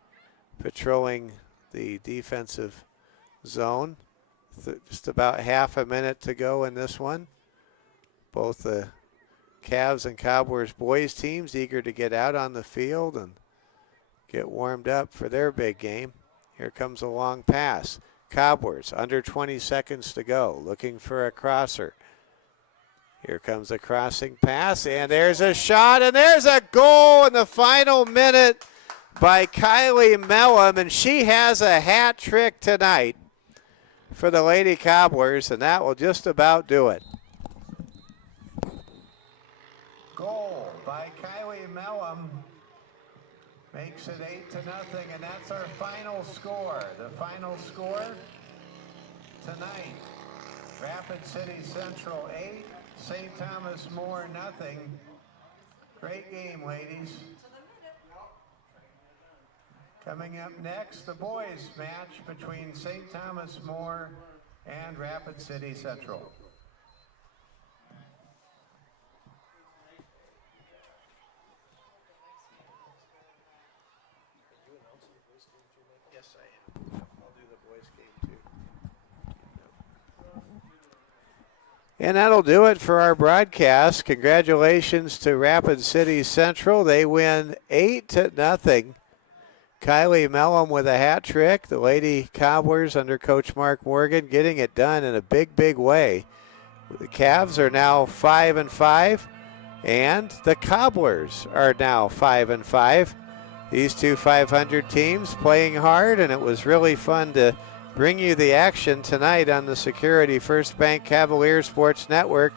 patrolling the defensive zone. Just about half a minute to go in this one. Both the Cavs and Cobblers boys teams eager to get out on the field and get warmed up for their big game. Here comes a long pass. Cobblers under 20 seconds to go, looking for a crosser. Here comes a crossing pass, and there's a shot, and there's a goal in the final minute by Kylie Mellum, and she has a hat trick tonight for the Lady Cobblers, and that will just about do it. Goal by Kylie Mellum makes it 8-0, and that's our final score. The final score tonight, Rapid City Central 8, St. Thomas More 0. Great game, ladies. Coming up next, the boys match between St. Thomas More and Rapid City Central. Yes, I am. I'll do the boys game too. And that'll do it for our broadcast. Congratulations to Rapid City Central. They win 8-0. Kylie Mellum with a hat trick. The Lady Cobblers under Coach Mark Morgan getting it done in a big, big way. The Cavs are now 5-5, and the Cobblers are now 5-5. These two 500 teams playing hard, and it was really fun to bring you the action tonight on the Security First Bank Cavalier Sports Network.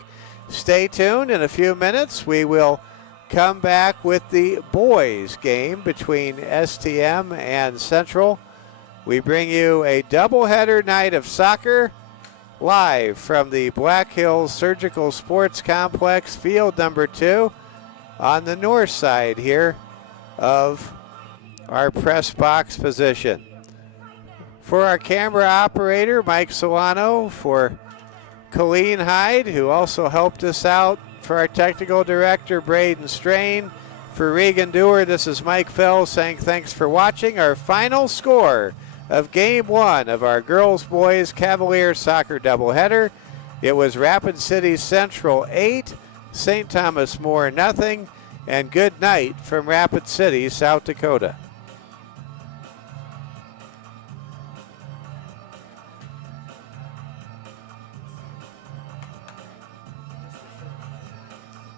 Stay tuned. In a few minutes, we will come back with the boys game between STM and Central. We bring you a doubleheader night of soccer live from the Black Hills Surgical Sports Complex, field number 2, on the north side here of our press box position. For our camera operator, Mike Solano, for Colleen Hyde, who also helped us out, for our technical director, Braden Strain, for Regan Dewar, this is Mike Fell saying thanks for watching. Our final score of Game 1 of our girls-boys Cavalier soccer doubleheader. It was Rapid City Central 8, St. Thomas More 0, and good night from Rapid City, South Dakota.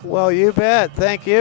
Well, you bet. Thank you.